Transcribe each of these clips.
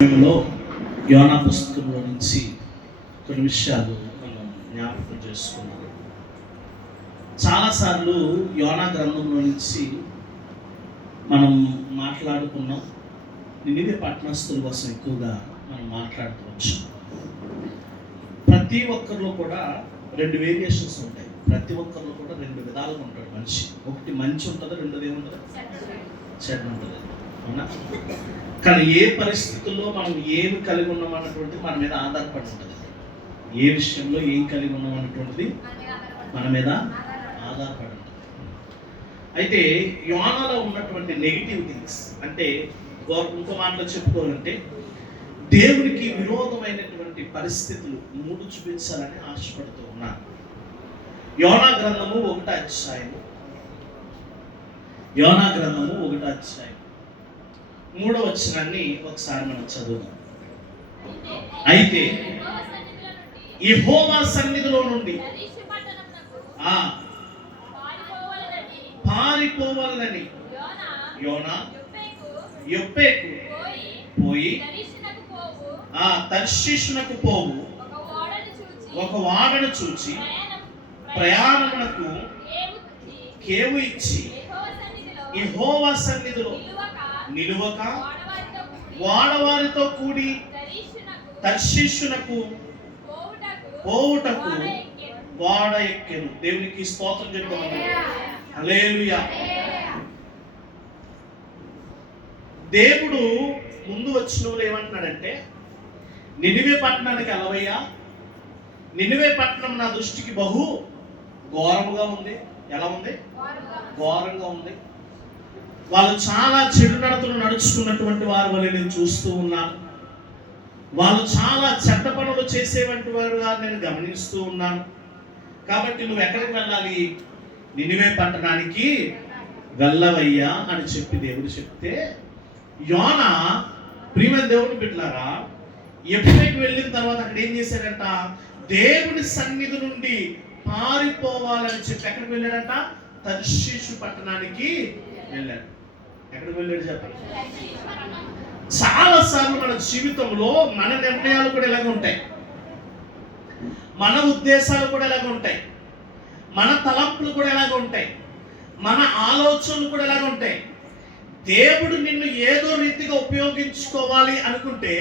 సమయంలో యోనా పుస్తకంలో నుంచి కొన్ని విషయాలు మనం జ్ఞాపకం చేసుకున్నాం. చాలాసార్లు యోనా గ్రంథంలో నుంచి మనం మాట్లాడుకున్నాం. నినివే పట్టణస్థుల కోసం ఎక్కువగా మనం మాట్లాడుకోవచ్చు. ప్రతి ఒక్కరిలో కూడా రెండు వేరియేషన్స్ ఉంటాయి. ప్రతి ఒక్కరిలో కూడా రెండు విధాలుగా ఉంటాడు మనిషి. ఒకటి మంచి ఉంటుంది, రెండోది ఏముంటుంది, చెడ్డ ఉంటుంది. అవునా? కానీ ఏ పరిస్థితుల్లో మనం ఏమి కలిగి ఉన్నాం అన్నటువంటిది మన మీద ఆధారపడి ఉంటుంది. ఏ విషయంలో ఏం కలిగి ఉన్నాం అన్నటువంటిది మన మీద ఆధారపడి ఉంటుంది. అయితే యోనాలో ఉన్నటువంటి నెగిటివ్ థింగ్స్ అంటే ఇంకో మాటలో చెప్పుకోవాలంటే దేవునికి విరోధమైనటువంటి పరిస్థితులు మూడు చూపించాలని ఆశపడుతూ ఉన్నారు. యోనా గ్రంథము 1వ అధ్యాయము 3వ వచనాన్ని ఒకసారి మనం చదువుదాం. అయితే యెహోవా సన్నిధిలో నుండి పారిపోవాలని యోనా యొప్పేకు పోయి తర్షీషునకు పోవు ఒక ఓడను చూచి ప్రయాణమునకు కేవు ఇచ్చి యెహోవా సన్నిధిలో నిలువక వాడవారితో కూడి తర్షీషునకు పోవుటకు వాడ ఎక్కెను. దేవునికి స్తోత్రం చెప్తాము. హల్లెలూయా. దేవుడు ముందు వచ్చిన వాళ్ళు ఏమంటున్నాడంటే, నినివే పట్టణానికి అలవయ్యా, నినివే పట్టణం నా దృష్టికి బహు ఘోరముగా ఉంది. ఎలా ఉంది? ఘోరంగా ఉంది. వాళ్ళు చాలా చెడు నడతలు నడుచుకున్నటువంటి వారు వల్ల నేను చూస్తూ ఉన్నాను. వాళ్ళు చాలా చెడ్డ పనులు చేసేటువంటి వారుగా నేను గమనిస్తూ ఉన్నాను. కాబట్టి నువ్వు ఎక్కడికి వెళ్ళాలి? నినివే పట్టణానికి వెళ్ళవయ్యా అని చెప్పి దేవుడు చెప్తే, యోనా ప్రియమైన దేవుని బిడ్డలారా ఎప్పుడైకి వెళ్ళిన తర్వాత అక్కడ ఏం చేశాడంట? దేవుడి సన్నిధి నుండి పారిపోవాలని చెప్పి ఎక్కడికి వెళ్ళాడంట? తర్షీషు పట్టణానికి వెళ్ళాడు. ఎక్కడికి వెళ్ళాడు చెప్పండి? చాలా సార్లు మన జీవితంలో మన నిర్ణయాలు కూడా ఇలాగ ఉంటాయి, మన ఉద్దేశాలు కూడా ఇలాగ ఉంటాయి, మన తలంపులు కూడా ఇలాగ ఉంటాయి, మన ఆలోచనలు కూడా ఇలాగ ఉంటాయి. దేవుడు నిన్ను ఏదో రీతిగా ఉపయోగించుకోవాలి అనుకుంటే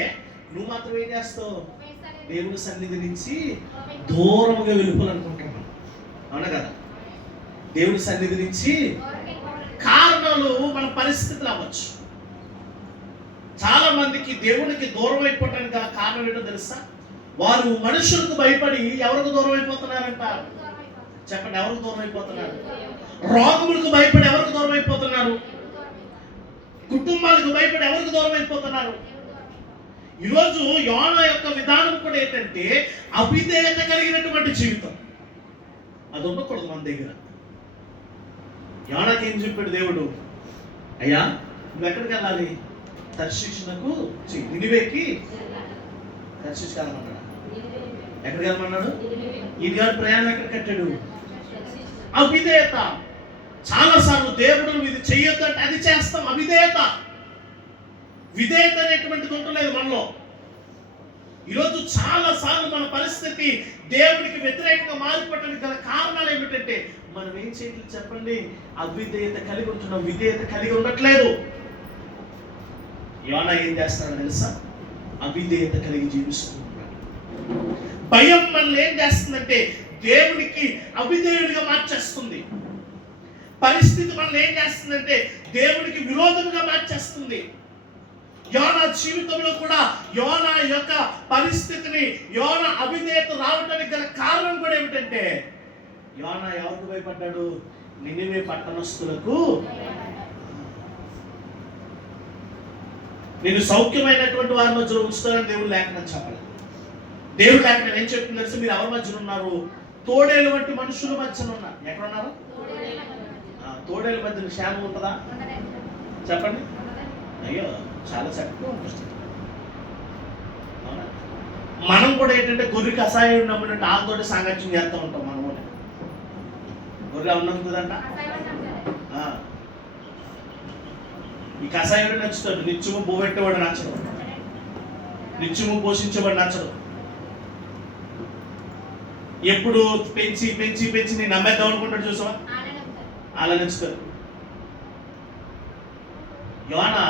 నువ్వు మాత్రం ఏం చేస్తావు? దేవుడి సన్నిధి నుంచి దూరంగా వెళ్ళిపోవాలనుకుంటున్నావు. అవునా కదా? దేవుడి సన్నిధి నుంచి కారణాలు మన పరిస్థితులు అవ్వచ్చు. చాలా మందికి దేవునికి దూరం అయిపోవటానికి గల కారణం ఏంటో తెలుసా? వారు మనుషులకు భయపడి ఎవరికి దూరం అయిపోతున్నారంట? చెప్పండి, ఎవరికి దూరం అయిపోతున్నారు? రోగములకు భయపడి ఎవరికి దూరం అయిపోతున్నారు? కుటుంబాలకు భయపడి ఎవరికి దూరం అయిపోతున్నారు? ఈరోజు యోనా యొక్క విధానం కూడా ఏంటంటే అవిధేయత కలిగినటువంటి జీవితం. అది ఉండకూడదు మన దగ్గర. యోనాకి ఏం చెప్పాడు దేవుడు? అయ్యా నువ్వు ఎక్కడికి వెళ్ళాలి? తర్షీషునకు నినివేకి. తర్షీషు వెళ్ళమన్నాడు. ఎక్కడికి వెళ్ళమన్నాడు? ఈయన గారు ప్రయాణం ఎక్కడ కట్టాడు? అవిధేయత. చాలాసార్లు దేవుడు ఇది చెయ్యొద్దు అంటే అది చేస్తాం. అవిధేయత. విధేయత అనేటువంటిది ఉండలేదు మనలో. ఈరోజు చాలా సార్లు మన పరిస్థితి దేవుడికి వ్యతిరేకంగా మారిపోవడానికి గల కారణాలు ఏమిటంటే మనం ఏం చేయట్లేదు చెప్పండి? అవిధేయత కలిగి ఉంటున్నాం, విధేయత కలిగి ఉండట్లేదు. యోనా ఏం చేస్తాడో తెలుసా? అవిధేయత కలిగి జీవిస్తూ ఉన్నాడు. భయం మనల్ని ఏం చేస్తుందంటే దేవునికి అవిధేయుడిగా మార్చేస్తుంది. పరిస్థితి మనల్ని ఏం చేస్తుందంటే దేవునికి విరోధంగా మార్చేస్తుంది. యోనా జీవితంలో కూడా యోనా యొక్క పరిస్థితిని, యోనా అవిధేయత రావడానికి గల కారణం కూడా ఏమిటంటే యోనా ఎవరికి భయపడ్డాడు? నినివే పట్టణస్థులకు. నేను సౌఖ్యమైనటువంటి వారి మధ్యలో ఉంచుతానని దేవుడు లేఖనం చెప్పలేదు. దేవుడు లేఖనం ఏం చెప్తుంది తెలుసు? మీరు ఎవరి మధ్యన ఉన్నారు? తోడేలు వంటి మనుషుల మధ్యన ఉన్నారు. ఎక్కడ ఉన్నారు? తోడేలు మధ్యన క్షేమం ఉంటుందా చెప్పండి? అయ్యో, చాలా చక్కగా ఉంటుంది. మనం కూడా ఏంటంటే గొర్రె కషాయం ఉన్నప్పుడు ఆకుతోటి సాంగత్యం చేస్తూ ఉంటాం. మనం కూడా గొర్రె ఉన్నాం కదంట. ఈ కషాయుడు నచ్చుతాడు, నిత్యము బోబెట్టేవాడు నచ్చడు. నిత్యము పోషించబడి నచ్చదు. ఎప్పుడు పెంచి పెంచి పెంచి నేను నమ్మేద్దాం అనుకుంటాడు, చూసావా? అలా నచ్చుతారు. యోనా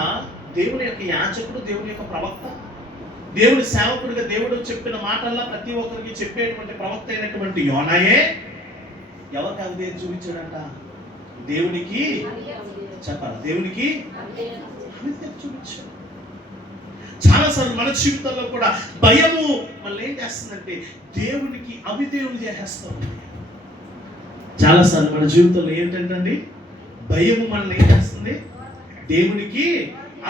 దేవుని యొక్క యాజకుడు, దేవుని యొక్క ప్రవక్త, దేవుని సేవకుడిగా దేవుడు చెప్పిన మాటల్లో ప్రతి ఒక్కరికి చెప్పేటువంటి ప్రవక్త అయినటువంటి యోనాయే ఎవరికి అవిధేయత చూపించాడంట? దేవునికి చెప్పాలి, దేవునికి అవిధేయత చూపించాడు. చాలాసార్లు మన జీవితంలో కూడా భయము మనల్ని ఏం చేస్తుందంటే దేవునికి అవిధేయులు చేసేస్తాం. చాలాసార్లు మన జీవితంలో ఏంటంటే భయము మనల్ని ఏం చేస్తుంది? దేవునికి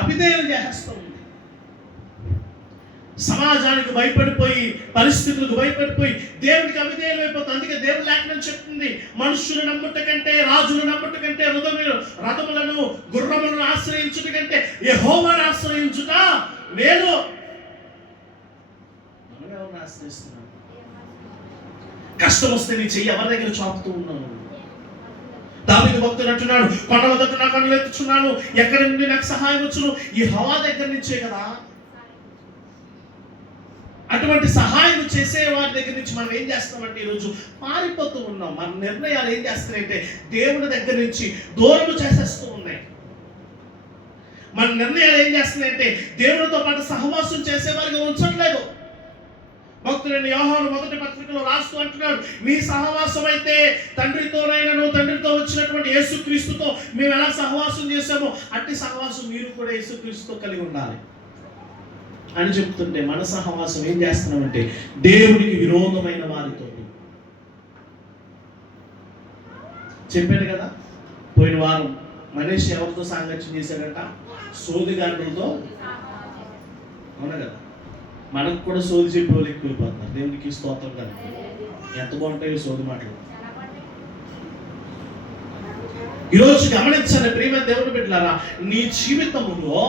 అవిధేయులు చేసేస్తూ ఉంది. సమాజానికి భయపడిపోయి, పరిస్థితులకు భయపడిపోయి దేవునికి అవిధేయులు అయిపోతుంది. అందుకే దేవుడు లేఖనం చెప్తుంది, మనుషులు నమ్ముట కంటే, రాజులు నమ్ముట కంటే, రథములను గుర్రములను ఆశ్రయించుట కంటే యెహోవాను ఆశ్రయించుట వేలు. మనం ఎవరిని ఆశ్రయిస్తున్నాం? కష్టం వస్తే నీ చెయ్యి ఎవరి దగ్గర చాపుతూ ఉన్నాను? దావీదు భక్తుడు అంటున్నాడు, కొండల దగ్గర నా కన్నులు ఎత్తుచున్నాను, ఎక్కడి నుండి నాకు సహాయం వచ్చును? ఈ హవా దగ్గర నుంచే కదా. అటువంటి సహాయం చేసే వారి దగ్గర నుంచి మనం ఏం చేస్తామంటే ఈరోజు పారిపోతూ ఉన్నాం. మన నిర్ణయాలు ఏం చేస్తున్నాయంటే దేవుని దగ్గర నుంచి దూరం చేసేస్తూ ఉన్నాయి. మన నిర్ణయాలు ఏం చేస్తున్నాయంటే దేవునితో పాటు సహవాసం చేసేవారిగా ఉంచట్లేదు. భక్తుడైన యోహాను మొదటి పత్రికలో రాస్తూ అంటున్నాడు, మీ సహవాసం అయితే తండ్రితోనైనను, తండ్రితో వచ్చినటువంటి యేసుక్రీస్తుతో మేము ఎలా సహవాసం చేశామో అట్టి సహవాసం మీరు కూడా యేసుక్రీస్తుతో కలిగి ఉండాలి అని చెప్తుంటే, మన సహవాసం ఏం చేస్తున్నామంటే దేవునికి విరోధమైన వారితో. చెప్పాను కదా, పోయిన వారం మనిషి ఎవరితో సాంగత్యం చేశాడట? సోదిగాండ్రులతో. అవునా కదా? మనకు కూడా సోది చెప్పే వాళ్ళు ఎక్కువైపోతున్నారు. దేవునికి స్తోత్రం కదా. ఎంత బాగుంటాయో సోది మాటలు. ఈరోజు గమనించండి ప్రియమైన దేవుని బిడ్డలారా, నీ జీవితంలో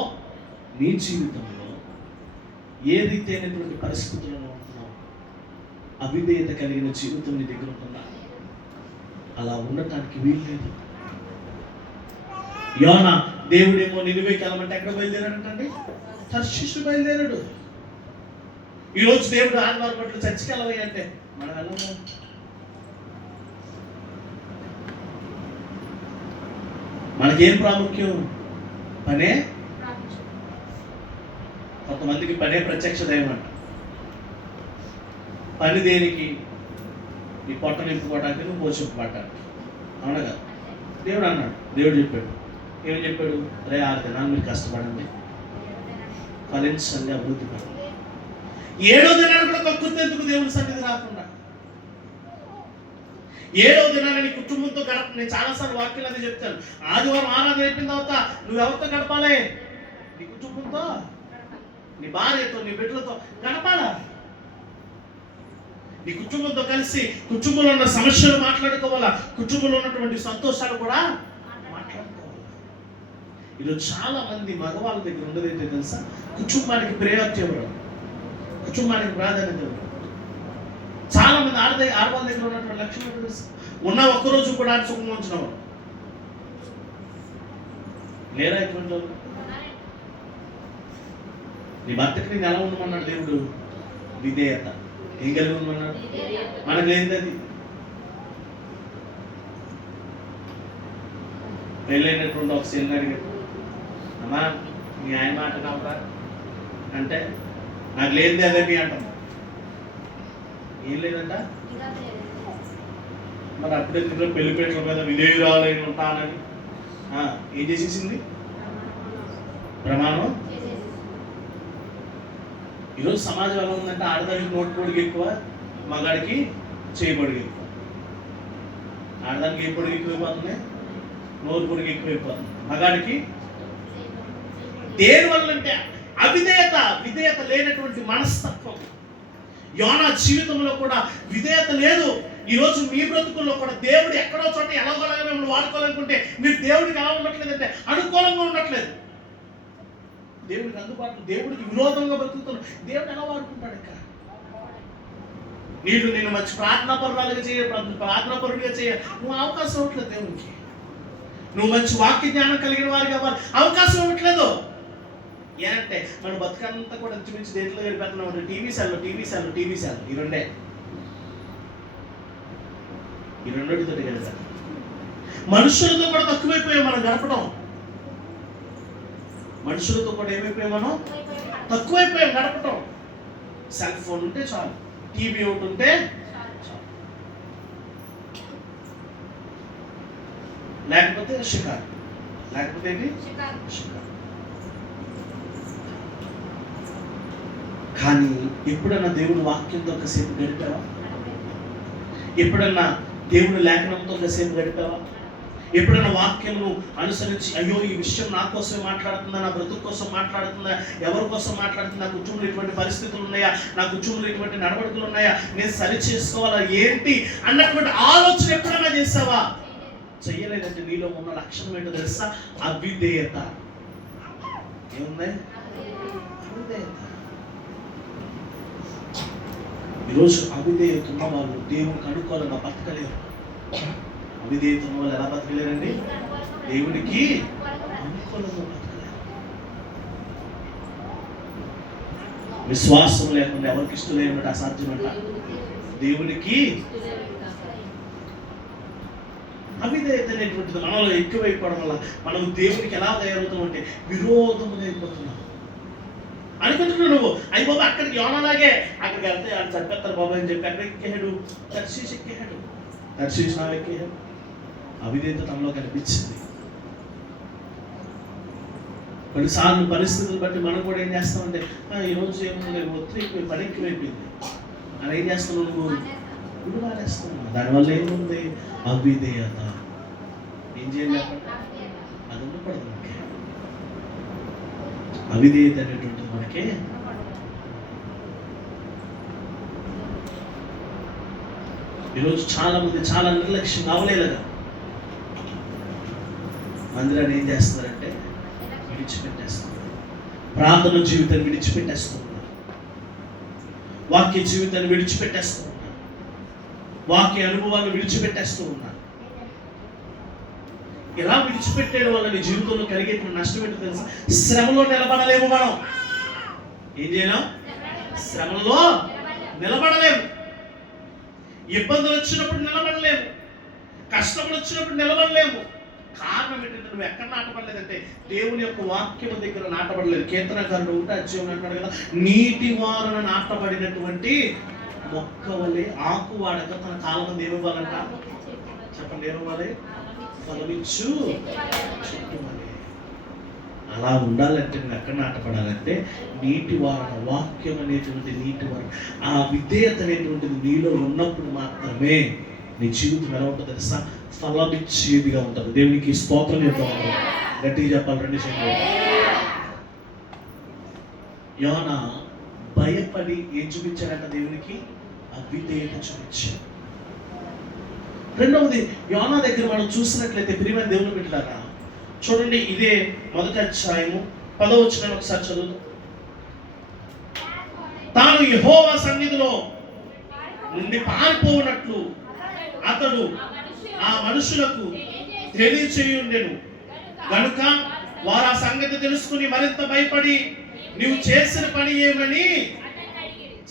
ఏ రీతి అయినటువంటి పరిస్థితులను ఉంటున్నావు? అవిధేయత కలిగిన జీవితం నీ దగ్గర ఉంటుందా? అలా ఉండటానికి వీలు లేదు. యోనా దేవుడేమో నినివేకి వెళ్ళమంటే ఎక్కడ బయలుదేరాడంటండి? తర్షీషు బయలుదేరాడు. ఈరోజు దేవుడు ఆదివారం పట్ల చర్చికి వెళ్ళవయ్య అంటే మనం వెళ్ళము. మనకేం ప్రాముఖ్యం? పనే. కొంతమందికి పనే ప్రత్యక్ష దైవం అంట. పని దేనికి? నీ పొట్ట నింపుకోవడానికి, నువ్వు పోషింపబడటానికి. అవునా కదా? దేవుడు అన్నాడు, దేవుడు చెప్పాడు. ఏమని చెప్పాడు? 6 దినాలు మీరు కష్టపడండి, ఫలించండి, అభివృద్ధి పడండి. 7వ దినాన్ని కూడా కక్కుర్తెందుకు దేవుని సన్నిధి రాకుండా? 7వ దినాన్ని నీ కుటుంబంతో గడప. నేను చాలాసార్లు వాక్యాలు అది చెప్తాను. ఆదివారం ఆరాధన అయిపోయిన తర్వాత నువ్వు ఎవరితో గడపాలి? నీ కుటుంబంతో, నీ భార్యతో, నీ బిడ్డలతో గడపాలా? నీ కుటుంబంతో కలిసి కుటుంబంలో ఉన్న సమస్యలు మాట్లాడుకోవాలా, కుటుంబంలో ఉన్నటువంటి సంతోషాలు కూడా మాట్లాడుకోవాలి. ఈరోజు చాలా మంది మగవాళ్ళ దగ్గర ఉండదు ఏంటో తెలుసా? కుటుంబానికి ప్రయారిటీ ఇవ్వడం, కుటుంబానికి ప్రాధాన్యత ఇవ్వడం. చాలా మంది ఆడవాళ్ళ దగ్గర ఉన్నటువంటి లక్షణం తెలుసు. ఉన్న ఒక్కరోజు కూడా ఆడ సుఖం ఉంచినవాడు లేరా? ఇటువంటి వాళ్ళు నీ భర్తకి నేను ఎలా ఉండమన్నాడు దేవుడు? విధేయత. ఏం కలిగి ఉండమన్నాడు? మనకు లేనిది అది. పెళ్ళైనటువంటి ఒక సెల్ని అడిగాడు, అమ్మా మీ ఆయన మాట కావరా అంటే, నాకు లేనిది అదే మీ అంటాం. ఏం లేదంట. మరి అప్పుడే తిన్న పెళ్లిపేటల మీద విధేయురాలైన ఉంటానని ఏం చేసేసింది? ప్రమాణం. ఈరోజు సమాజం ఎలా ఉందంటే ఆడదానికి నోటు పొడిగి ఎక్కువ, మగాడికి చేయి పొడిగి ఎక్కువ. ఆడదానికి ఏ పొడిగి ఎక్కువైపోతుంది? నోరు పొడిగి ఎక్కువైపోతుంది. మగాడికి దేనివల్ల అంటే విధేయత లేనటువంటి మనస్తత్వం. యోనా జీవితంలో కూడా విధేయత లేదు. ఈరోజు మీ బ్రతుకుల్లో కూడా దేవుడు ఎక్కడో చోట ఎలాగోలాగా మిమ్మల్ని వాడుకోవాలనుకుంటే మీరు దేవుడికి ఎలా ఉండట్లేదంటే అనుకూలంగా ఉండట్లేదు. దేవుడికి అందుబాటులో, దేవుడికి విరోధంగా బ్రతుకుతున్నాడు. దేవుడు ఎలా వాడుకుంటాడు? ఇక్కడ నేను మంచి ప్రార్థనాపరులుగా ప్రార్థనాపరుడిగా చేయ నువ్వు అవకాశం ఇవ్వట్లేదు దేవునికి. నువ్వు మంచి వాక్య జ్ఞానం కలిగిన వారిగా అవకాశం ఇవ్వట్లేదు. ఏ అంటే మన బతుకంతా కూడా ఇంచుమించు దేంట్లో గడిపెడుతున్నాం, టీవీ సెల్ ఈ రెండే, ఈ రెండోటితో గడిపారు. మనుషులతో కూడా తక్కువైపోయాం మనం గడపడం. మనుషులతో కూడా ఏమైపోయాం మనం, తక్కువైపోయాం గడపటం. సెల్ ఫోన్ ఉంటే చాలు, టీవీ ఒకటి ఉంటే చాలు, లేకపోతే షికారు, లేకపోతే ఏంటి షికారు. కానీ ఎప్పుడన్నా దేవుని వాక్యంతో ఒకసేపు గడిపావా? ఎప్పుడన్నా దేవుని లేఖనంతో ఒకసేపు గడిపావా? ఎప్పుడైనా వాక్యము అనుసరించి అయ్యో ఈ విషయం నా కోసమే మాట్లాడుతుందా, నా బ్రతుకు కోసం మాట్లాడుతుందా, ఎవరి కోసం మాట్లాడుతుందా, నా కుటుంబంలో ఇటువంటి పరిస్థితులు ఉన్నాయా, నా కుటుంబంలో ఇటువంటి నడవడికలు ఉన్నాయా, నేను సరి చేసుకోవాలా ఏంటి అన్నటువంటి ఆలోచన ఎప్పుడైనా చేసావా? చెయ్యలేదంటే నీలో ఉన్న లక్షణం ఏంటో తెలుసా? అవిధేయత. ఏముంది? అవిధేయత. ఈరోజు అవిధేయత ఉన్న వాళ్ళు దేవునికి అనుకోవాలన్నా బతకలేరు. అవిధేయత ఉన్న వాళ్ళు ఎలా బతకలేరండి? దేవునికి అనుకూలంగా బతకలేరు. విశ్వాసం లేకుండా ఎవరికి ఇష్టం లేనట్టు అసాధ్యమంట. దేవునికి అవిధేయత అనేటువంటిది మనలో ఎక్కువైపోవడం వల్ల మనం దేవునికి ఎలా తయారవుతామంటే విరోధములు అయిపోతున్నాం. అనుకుంటున్నావు నువ్వు, అయ్యి బాబా అక్కడికి యోనలాగే అక్కడికి వెళ్తే వాళ్ళు చంపేస్తారు బాబా అని చెప్పి అక్కడ ఎక్కేహాడు, తర్షీష్ ఎక్కేహాడు, తర్షీష్ నా ఎక్కేహాడు. అవిధేయత తనలో కనిపించింది. కొన్నిసార్లు పరిస్థితులు బట్టి మనం కూడా ఏం చేస్తామంటే ఈరోజు ఏముంది ఒత్తిడి ఎక్కువ, పని ఎక్కువైపోయింది అని ఏం చేస్తున్నావు నువ్వు? ఇప్పుడు మానేస్తున్నావు. దానివల్ల ఏముంది? అవిధేయత. ఏం చేయాలి? అది ఉండకూడదు మనకి. అవిధేయత అనేటువంటిది మనకి ఈరోజు చాలా మంది చాలా నిర్లక్ష్యం కావలేదుగా మందిరాన్ని ఏం చేస్తున్నారంటే విడిచిపెట్టేస్తున్నారు. ప్రార్థన జీవితాన్ని విడిచిపెట్టేస్తున్నారు. వాక్య జీవితాన్ని విడిచిపెట్టేస్తూ ఉన్నారు. వాక్య అనుభవాన్ని విడిచిపెట్టేస్తూ ఉన్నారు. ఎలా విడిచిపెట్టేయడం వల్ల నీ జీవితంలో కలిగేటువంటి నష్టం ఏంటో తెలుసా? శ్రమలో నిలబడలేము మనం. ఏం చేయలేం? శ్రమలో నిలబడలేము. ఇబ్బందులు వచ్చినప్పుడు నిలబడలేము. కష్టములు వచ్చినప్పుడు నిలబడలేము. కారణం ఏంటంటే నువ్వు ఎక్కడ నాటపడలేదంటే దేవుని యొక్క వాక్యం దగ్గర నాటపడలేదు. కీర్తనకారుడు ఉంటే అధ్యయనం అంటాడు కదా, నీటి వారున నాటబడినటువంటి మొక్క వలె ఆకు వాడక తన కాలం మంది ఏమివ్వాలంట? చెప్పండి, ఏమివ్వాలి? ఫలమిచ్చు చెట్టు వలె. అలా ఉండాలంటే నువ్వు ఎక్కడ నాటపడాలంటే నీటి వారణ, వాక్యం అనేటువంటి నీటి వారణ, ఆ విధేయత అనేటువంటిది నీలో ఉన్నప్పుడు మాత్రమే నీ జీవితం ఎలా ఉంటుందో తెలుసా? ఫలమిచ్చేదిగా ఉంటుంది. దేవునికి స్తోత్రం చెప్తాం. గట్టిగా చెప్పాలి. రెండు చేతులు. యోనా భయపడి ఏం చూపించాడంట దేవునికి? అవిధేయత చూపించాడు. రెండవది, యోనా దగ్గర మనం చూసినట్లయితే ప్రియమైన దేవుని బిడ్డలారా చూడండి, ఇదే మొదటి అధ్యాయము 10వ వచనం ఒకసారి చదువు. తాను యెహోవా సన్నిధిలో నుండి పారిపోవునట్లు అతడు ఆ మనుషులకు తెలియచేయుండెను గనుక వారు ఆ సంగతి తెలుసుకుని మరింత భయపడి నీవు చేసిన పని ఏమని.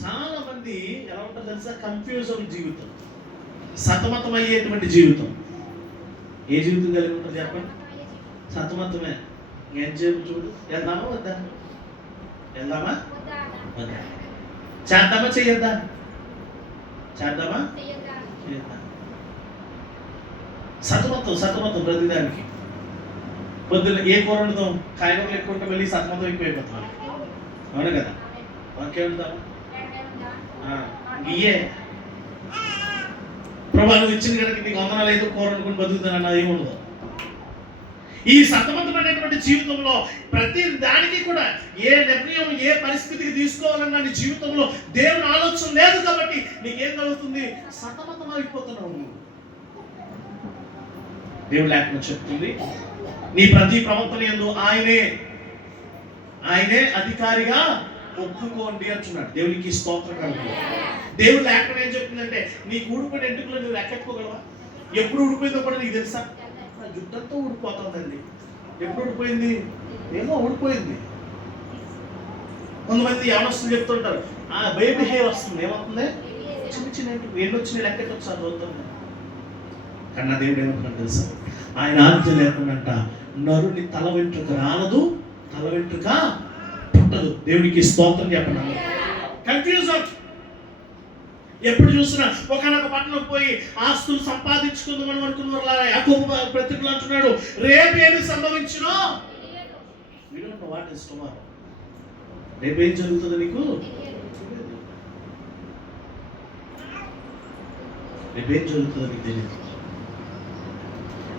చాలా మంది ఎలా ఉంటారు తెలుసా? కన్ఫ్యూజన్ జీవితం, సతమతం అయ్యేటువంటి జీవితం. ఏ జీవితం కలిగి ఉంటుంది చెప్పండి? సతమతమే. ఏం చేయము చూడు. వెళ్దామా వద్దా? వెళ్దామా వద్దా? చేద్దామా చెయ్యొద్దా? చేద్దామా చేద్దాం. సతమతం ప్రతిదానికి. పొద్దున్న ఏ కూర వండుతాం? కాయగూరలు ఎక్కువ ఉంటే మళ్ళీ సతమతం ఎక్కువైపోతాం. అవును కదా? వంకాయ వండుతామా? ఇయ్యే ప్రభా నువ్వు ఇచ్చిన కనుక నీకు వందనాలు ఏదో కూర వండుకుని బతుకుతానన్నా ఏముండదు. ఈ సతమతమైనటువంటి జీవితంలో ప్రతి దానికి కూడా ఏ నిర్ణయం, ఏ పరిస్థితికి తీసుకోవాలన్నా నీ జీవితంలో దేవుని ఆలోచన లేదు కాబట్టి నీకేం కలుగుతుంది? సతమతం అయిపోతున్నావు నువ్వు. దేవుడు లేఖనం చెప్తుంది, నీ ప్రతి ప్రవర్తన యందు ఆయనే అధికారిగా ఒప్పుకోండి అంటున్నాడు. దేవునికి స్తోత్రం. దేవుడు లేఖనం ఏం చెప్తుందంటే నీకు ఊడిపోయిన ఎంటుకలు నువ్వు లెక్కెట్టుకోగలవా? ఎప్పుడు ఊడిపోయిందో కూడా నీకు తెలుసా? జుట్టంతో ఊడిపోతుందండి. ఎప్పుడు ఊడిపోయింది? ఏమో ఊడిపోయింది. కొంతమంది యవనస్తులు చెప్తుంటారు, ఆ బేబీ హెయిర్ వస్తుంది, ఏమవుతుంది, చిన్న చిన్న ఎన్ని వచ్చినాయి లెక్కటి వచ్చారు చదువుతుంది. కన్నా దేవుడు ఏమంటున్నాడు తెలుసా, ఆయన ఆజ్ఞ లేకుండా నరుని తల వెంట్రుక రాలదు, తల వెంట్రుక పుట్టదు. దేవునికి స్తోత్రం చెప్పండి. కన్ఫ్యూజన్. ఎప్పుడు చూసినా ఒకనొక పట్టణం పోయి ఆస్తులు సంపాదించుకుందాం అని అనుకున్న యాకోబు పత్రికలో అంటున్నాడు, రేపు ఏమి సంభవించునో we don't know what is tomorrow. రేపు ఏం జరుగుతుందో నీకు రేపు ఏం జరుగుతుందో నీకు తెలియదు.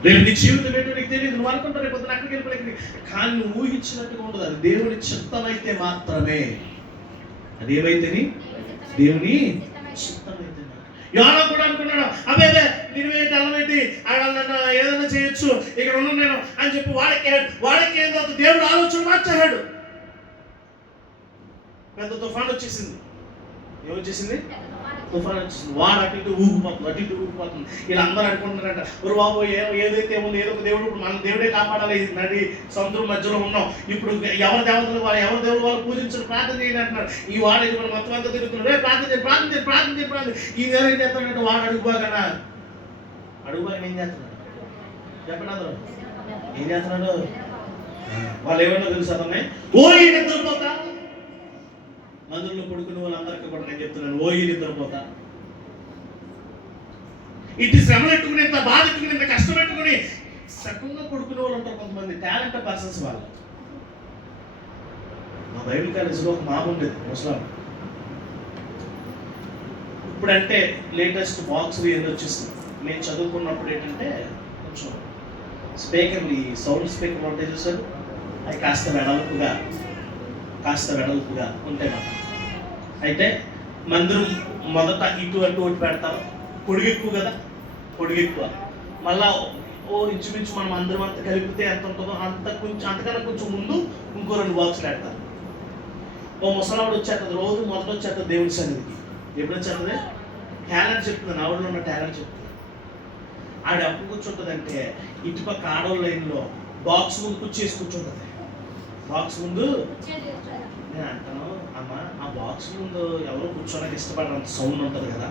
రేపు నీ జీవితం ఏంటో నీకు తెలియదు. నువ్వు అనుకుంటా రేపు పొద్దున అక్కడికి వెళ్ళిపోయి, కానీ నువ్వు ఊహించినట్టుగా ఉండదు. అది దేవుని చిత్తమైతే మాత్రమే. అది ఏమైతేని దేవుని చిత్తమైతే. యోనా కూడా అనుకున్నాడు, అదే నిన్ను అల్లమేంటి ఏదైనా చేయొచ్చు, ఇక్కడ ఉన్నాను నేను అని చెప్పి వాడికి ఏం తర్వాత దేవుడు ఆలోచన మార్చాడు. పెద్ద తుఫాన్ వచ్చేసింది. ఏమొచ్చేసింది? తుఫాన్ వచ్చేసింది. వాడు అటు ఇటు ఊగిపోతుంది. వీళ్ళందరూ అనుకుంటున్నారంట, ఒక బాబు ఏదైతే ఉందో ఏదో ఒక దేవుడు, మన దేవుడే కాపాడాలి, నడి సముద్రం మధ్యలో ఉన్నాం, ఇప్పుడు ఎవరి దేవతలు వాళ్ళు ఎవరి దేవుడు వాళ్ళు పూజించడం ప్రార్థన చేయండి అంటున్నారు. ఈ వాడు ఇప్పుడు మొత్తం అంతా తిరుగుతున్నాడు, ప్రార్థన ఈ దేవుడు ఏం చేస్తున్నాడు, వాడు అడుగుబాగా ఏం చేస్తున్నాడు చెప్పండి. అందరూ ఏం చేస్తున్నాడు? వాళ్ళు ఏమన్నా తెలుసు అతన్ని, ఓ ఈ నిద్రపోతా. మందుల్లో పడుకునే వాళ్ళందరికీ కూడా నేను చెప్తున్నాను, ఓ ఈ నిద్రపోతా. ఇటు శ్రమ పెట్టుకుని, ఇంత బాధ పెట్టుకుని, ఇంత కష్టం పెట్టుకుని సకంగా పడుకునే వాళ్ళు ఉంటారు కొంతమంది టాలెంట్ పర్సన్స్. వాళ్ళు మా బైబిల్ కాలేజీలో ఒక మామ ఉండేది, ముస్లాం. ఇప్పుడంటే లేటెస్ట్ బాక్స్ ఏదో వచ్చేస్తుంది. నేను చదువుకున్నప్పుడు ఏంటంటే కొంచెం స్పీకర్లు, ఈ సౌండ్ స్పీకర్లు ఉంటాయి చూసారు, అవి కాస్త వెడల్పుగా ఉంటాయి మాట. అయితే మందిరం మొదట ఇటు అటు ఒకటి పెడతాం, పొడుగు ఎక్కువ కదా, పొడుగు ఎక్కువ. మళ్ళా ఇంచుమించు మనం అందరం అంతా కలిపితే ఎంత ఉంటుందో అంతకన్నా కొంచెం ముందు ఇంకో 2 బాక్సులు పెడతారు. ఓ ముసలావిడ వచ్చేస్తుంది, రోజు మొదట వచ్చేస్తుంది దేవుడి సన్నిధికి. ఎప్పుడు వచ్చేస్తుంది? టాలెంట్ చెప్తుంది, ఆవిడలో ఉన్న టాలెంట్ చెప్తుంది. ఆవిడ అప్పు కూర్చుంటుందంటే ఇటుపక్క ఆడవాళ్ళ లైన్లో బాక్స్ ముందు కూర్చుంటుంది. బాక్స్ ముందు నేను అంటాను, అమ్మ ఆ బాక్స్ ముందు ఎవరో కూర్చోడానికి ఇష్టపడరంత సౌండ్ ఉంటుంది కదా,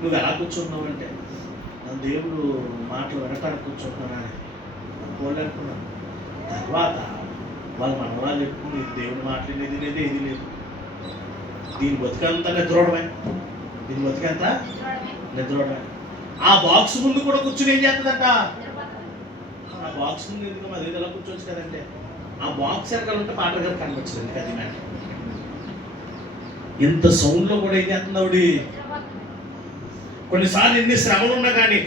నువ్వు ఎలా కూర్చుంటున్నావు అంటే, నా దేవుడు మాటలు వినటానికి కూర్చుంటున్నానని పోలేకున్నాను. తర్వాత వాళ్ళ మనవరాలు చెప్పుకుని దేవుడు మాట్లాడేది లేదు, ఏది లేదు. దీని బతికంతా నిద్రోడమే. ఆ బాక్స్ ముందు కూడా కూర్చుని ఏం చేస్తుందంట, ఆ బాక్స్ ముందు ఎందుకు అదే ఎలా కూర్చోవచ్చు కదంటే, ఆ బాక్స్ ఎక్కడ ఉంటే పాటలు గారు కనిపించలేదు. అది మ్యాటర్. ఎంత సౌండ్లో కూడా ఏం చేస్తుంది ఆవిడ. కొన్నిసార్లు ఎన్ని శ్రమలు ఉన్నా కానీ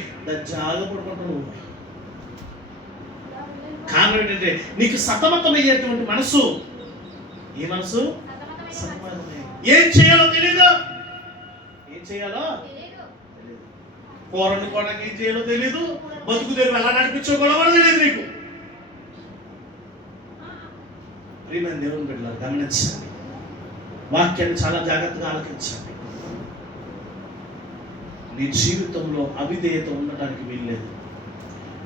జాగా పడుకుంటావు. కారణం ఏంటంటే నీకు సతమతమయ్యేటువంటి మనసు. ఏ మనసు? ఏం చేయాలో తెలీదు. కూరని కూడా ఏం చేయాలో తెలీదు. బతుకు తెరువు ఎలా నడిపించుకోవాలో కూడా తెలియదు నీకు. ప్రియమైన దేవుని బిడ్డలారా, గమనించండి, వాక్యాన్ని చాలా జాగ్రత్తగా ఆలకించండి. నీ జీవితంలో అవిధేయత ఉండటానికి వీల్లేదు.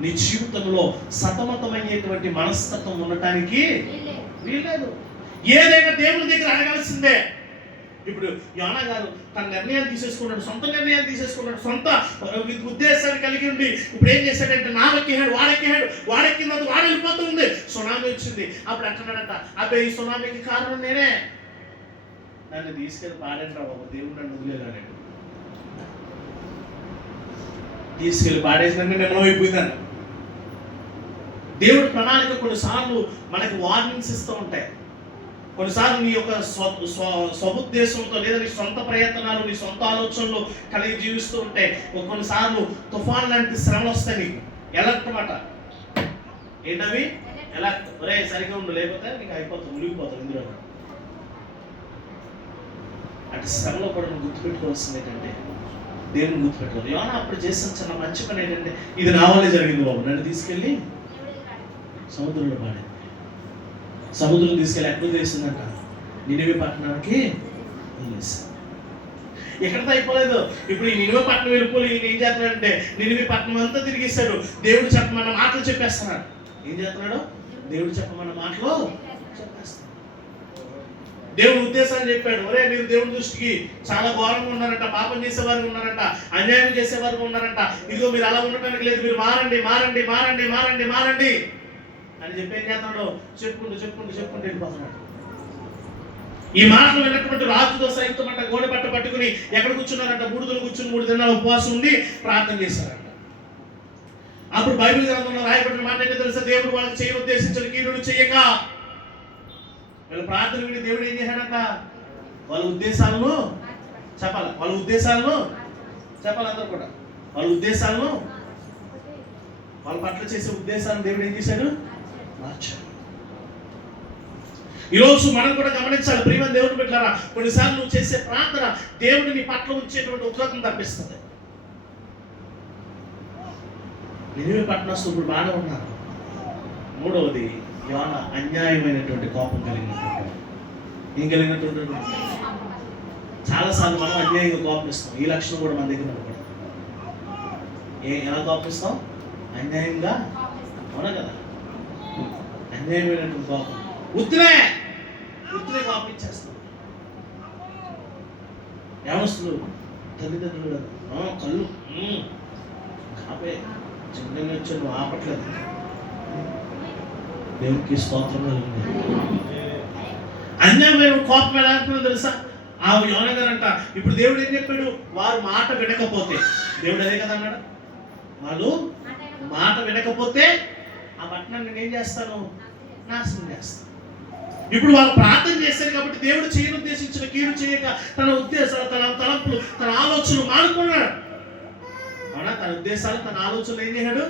నీ జీవితంలో సతమతమయ్యేటువంటి మనస్తత్వం ఉండటానికి వీల్లేదు. ఏదైనా దేవుని దగ్గర అడగాల్సిందే. ఇప్పుడు యోనా గారు తన నిర్ణయాలు తీసేసుకున్నాడు, సొంత నిర్ణయాలు తీసేసుకున్నాడు, సొంత ఉద్దేశాన్ని కలిగి ఉండి ఇప్పుడు ఏం చేశాడంటే వాడెక్కిన వాడు వెళ్ళిపోతూ ఉంది. సునామీ వచ్చింది. అప్పుడు అంటున్నాడంట, అబ్బాయి ఈ సునామీకి కారణం నేనే, నన్ను తీసుకెళ్ళి పాడండి రా బాబు, దేవుడు నన్ను వదిలేదాడు. తీసుకెళ్ళి పాడేసినాక నిమ్మమైపోయిందన్న. దేవుడి ప్రణాళిక కొన్నిసార్లు మనకి వార్నింగ్స్ ఇస్తూ ఉంటాయి. కొన్నిసార్లు నీ యొక్క స్వబుద్దేశంతో లేదా నీ సొంత ప్రయత్నాలు, నీ సొంత ఆలోచనలు కలిగి జీవిస్తూ ఉంటే కొన్నిసార్లు తుఫాన్ లాంటి శ్రమలు వస్తాయి నీకు. ఎలర్ట్ మాట ఏంటవి? ఎలర్ట్. ఒరే సరిగ్గా ఉండు, లేకపోతే నీకు అయిపోతుంది, మునిగిపోతుంది ఇందులో. అటు శ్రమలో కూడా నువ్వు గుర్తుపెట్టుకోవాల్సింది ఏంటంటే దేవుని గుర్తుపెట్టుకోవాలి. యోనా అప్పుడు చేసిన చిన్న మంచి పని ఏంటంటే, ఇది నా వల్లే జరిగింది బాబు, నన్ను తీసుకెళ్ళి సముద్రంలో పాడింది. సముద్రం తీసుకెళ్ళి ఎక్కడ చేసిందంట, నినివే పట్టణానికి వదిలేసింది. ఎక్కడితో అయిపోలేదు. ఇప్పుడు ఈ నినివే పట్టణం వెళ్ళిపోయి ఈయన ఏం చేస్తున్నాడంటే నినివే పట్టణం అంతా తిరిగిస్తాడు. దేవుడు చెప్పమన్న మాటలు చెప్పేస్తున్నాడు. ఏం చేస్తున్నాడు? దేవుడు చెప్పమన్న మాటలు చెప్పేస్తున్నాడు. దేవుని ఉద్దేశాన్ని చెప్పాడు. ఒరే మీరు దేవుని దృష్టికి చాలా ఘోరంగా ఉన్నారంట, పాపం చేసేవారు ఉన్నారంట, అన్యాయం చేసేవారు ఉన్నారంట, ఇదిగో మీరు అలా ఉండటానికి లేదు, మీరు మారండి మారండి మారండి మారండి మారండి అని చెప్పి ఏం చేస్తున్నాడు, చెప్పుకుంటూ వెళ్ళిపోతున్నాడు. ఈ మాటలు విన్నటువంటి రాజుతో సైతం గోడె పట్ట పట్టుకుని ఎక్కడ కూర్చున్నారంట, బూడిదలు కూర్చుని 3 దినాలు ఉపవాసం ఉండి ప్రార్థన చేశారంట. అప్పుడు బైబిల్ గ్రంథంలో రాయబడిన మాట ఏంటో తెలుసా, దేవుడు వాళ్ళకి చేయ ఉద్దేశించిన కీడులు చేయక. వీళ్ళ ప్రార్థన విని దేవుడు ఏం చేశాడంట, వాళ్ళ ఉద్దేశాలను చెప్పాలి, అందరూ కూడా వాళ్ళ ఉద్దేశాలను, వాళ్ళ పట్ల చేసే ఉద్దేశాలను దేవుడు ఏం చేశాడు, మార్చాడు. ఈరోజు మనం కూడా గమనించాలి ప్రియమైన దేవుని బిడ్డలారా, కొన్నిసార్లు నువ్వు చేసే ప్రార్థన దేవుడిని నీ పట్ల ఉంచేటువంటి ఉగ్రతను తప్పిస్తుంది. నినివే పట్టణస్తులు ఇప్పుడు బాగానే ఉన్నారు. 3వది యోనా అన్యాయమైనటువంటి కోపం కలిగినటువంటి. ఏం కలిగినటువంటి? చాలాసార్లు మనం అన్యాయంగా కోపం ఇస్తాం. ఈ లక్షణం కూడా మన దగ్గర ఉండకూడదు. ఎలా కోపం ఇస్తాం? అన్యాయంగా. అవునా కదా? అన్యాయమైనటువంటి కోపం ఉత్తినే కోపం ఇచ్చేస్తాం. ఏమొస్తుంది? తల్లిదండ్రులు కళ్ళు కాపే చిన్నగా వచ్చి నువ్వు ఆపట్లేదు. దేవునికి స్తోత్రం. అన్యాయమైన కోపం ఎలా అంటుందో తెలుసా? ఆ యోనా గారంట, ఇప్పుడు దేవుడు ఏం చెప్పాడు, వారు మాట వినకపోతే, దేవుడు అదే కదా అన్నాడు, వాళ్ళు మాట వినకపోతే ఆ పట్టణాన్ని నేను ఏం చేస్తాను, నాశనం చేస్తాను. ఇప్పుడు వాళ్ళు ప్రార్థన చేశారు కాబట్టి దేవుడు చేయను ఉద్దేశించిన కీడు చేయక తన ఉద్దేశాలు, తన తలంపులు, తన ఆలోచనలు మానుకున్నాడు. అవునా? తన ఉద్దేశాలు, తన ఆలోచనలు ఏం చేశాడు,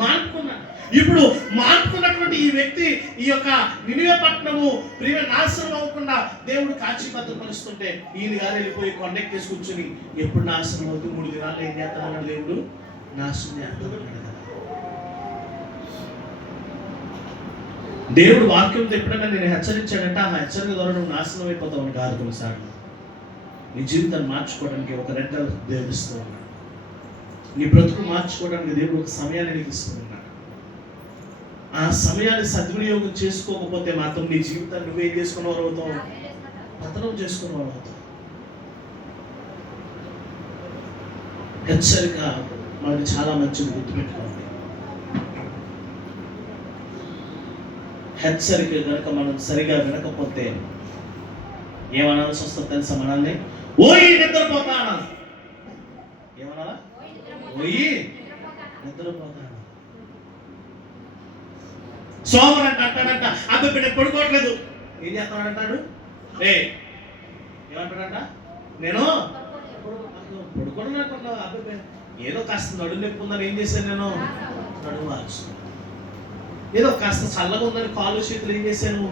మానుకున్నాడు. ఇప్పుడు మార్పుకున్నటువంటి ఈ వ్యక్తి, ఈ యొక్క నినివే పట్టణము ప్రియ నాశనం అవ్వకుండా దేవుడు కాచి భద్రపరుస్తుంటే ఈయన గారు వెళ్ళిపోయి కొండెక్కేసి కూర్చుని ఎప్పుడు నాశనం అవుతుంది, 3 దినాల్లో ఏం చేస్తామన్నాడు, దేవుడు నాశనం చేస్తామన్నాడు కదా. దేవుడు వాక్యంతో ఎప్పుడైనా నేను హెచ్చరించాడంటే ఆ హెచ్చరిక ద్వారా నువ్వు నాశనం అయిపోతావు కాదు. కొన్నిసార్లు నీ జీవితాన్ని మార్చుకోవడానికి ఒక రెడ్ దేవుడు ఇస్తూ ఉన్నాడు. నీ బ్రతుకు మార్చుకోవడానికి దేవుడు ఒక సమయాన్ని నీకు ఇస్తూ ఉన్నాడు. ఆ సమయాన్ని సద్వినియోగం చేసుకోకపోతే మాత్రం నీ జీవితాన్ని నువ్వేం చేసుకున్నవారు అవుతావు, పతనం చేసుకున్నవారు అవుతావు. హెచ్చరిక మనకి చాలా మంచిది, గుర్తుపెట్టుకోండి. హెచ్చరిక కనుక మనం సరిగా వినకపోతే ఏమనాల్సి వస్తుంది తెలుసా? మనల్ని ఓయి నిద్రపోతా అనాలి. ఏమనాలా? ఓయి నిద్రపోతా. సోమరంట అంటాడంట, అబ్బాయి బిడ్డ పడుకోవట్లేదు, ఏం చేస్తాడంటాడు, ఏమంటాడంట, నేను పడుకోలేకుండా అబ్బాయి ఏదో కాస్త నడుము నొప్పి ఉందని ఏం చేశాను, నేను నడుము మార్చుకున్నాను. ఏదో కాస్త చల్లగా ఉందని కాలు చేతులు ఏం చేశాను,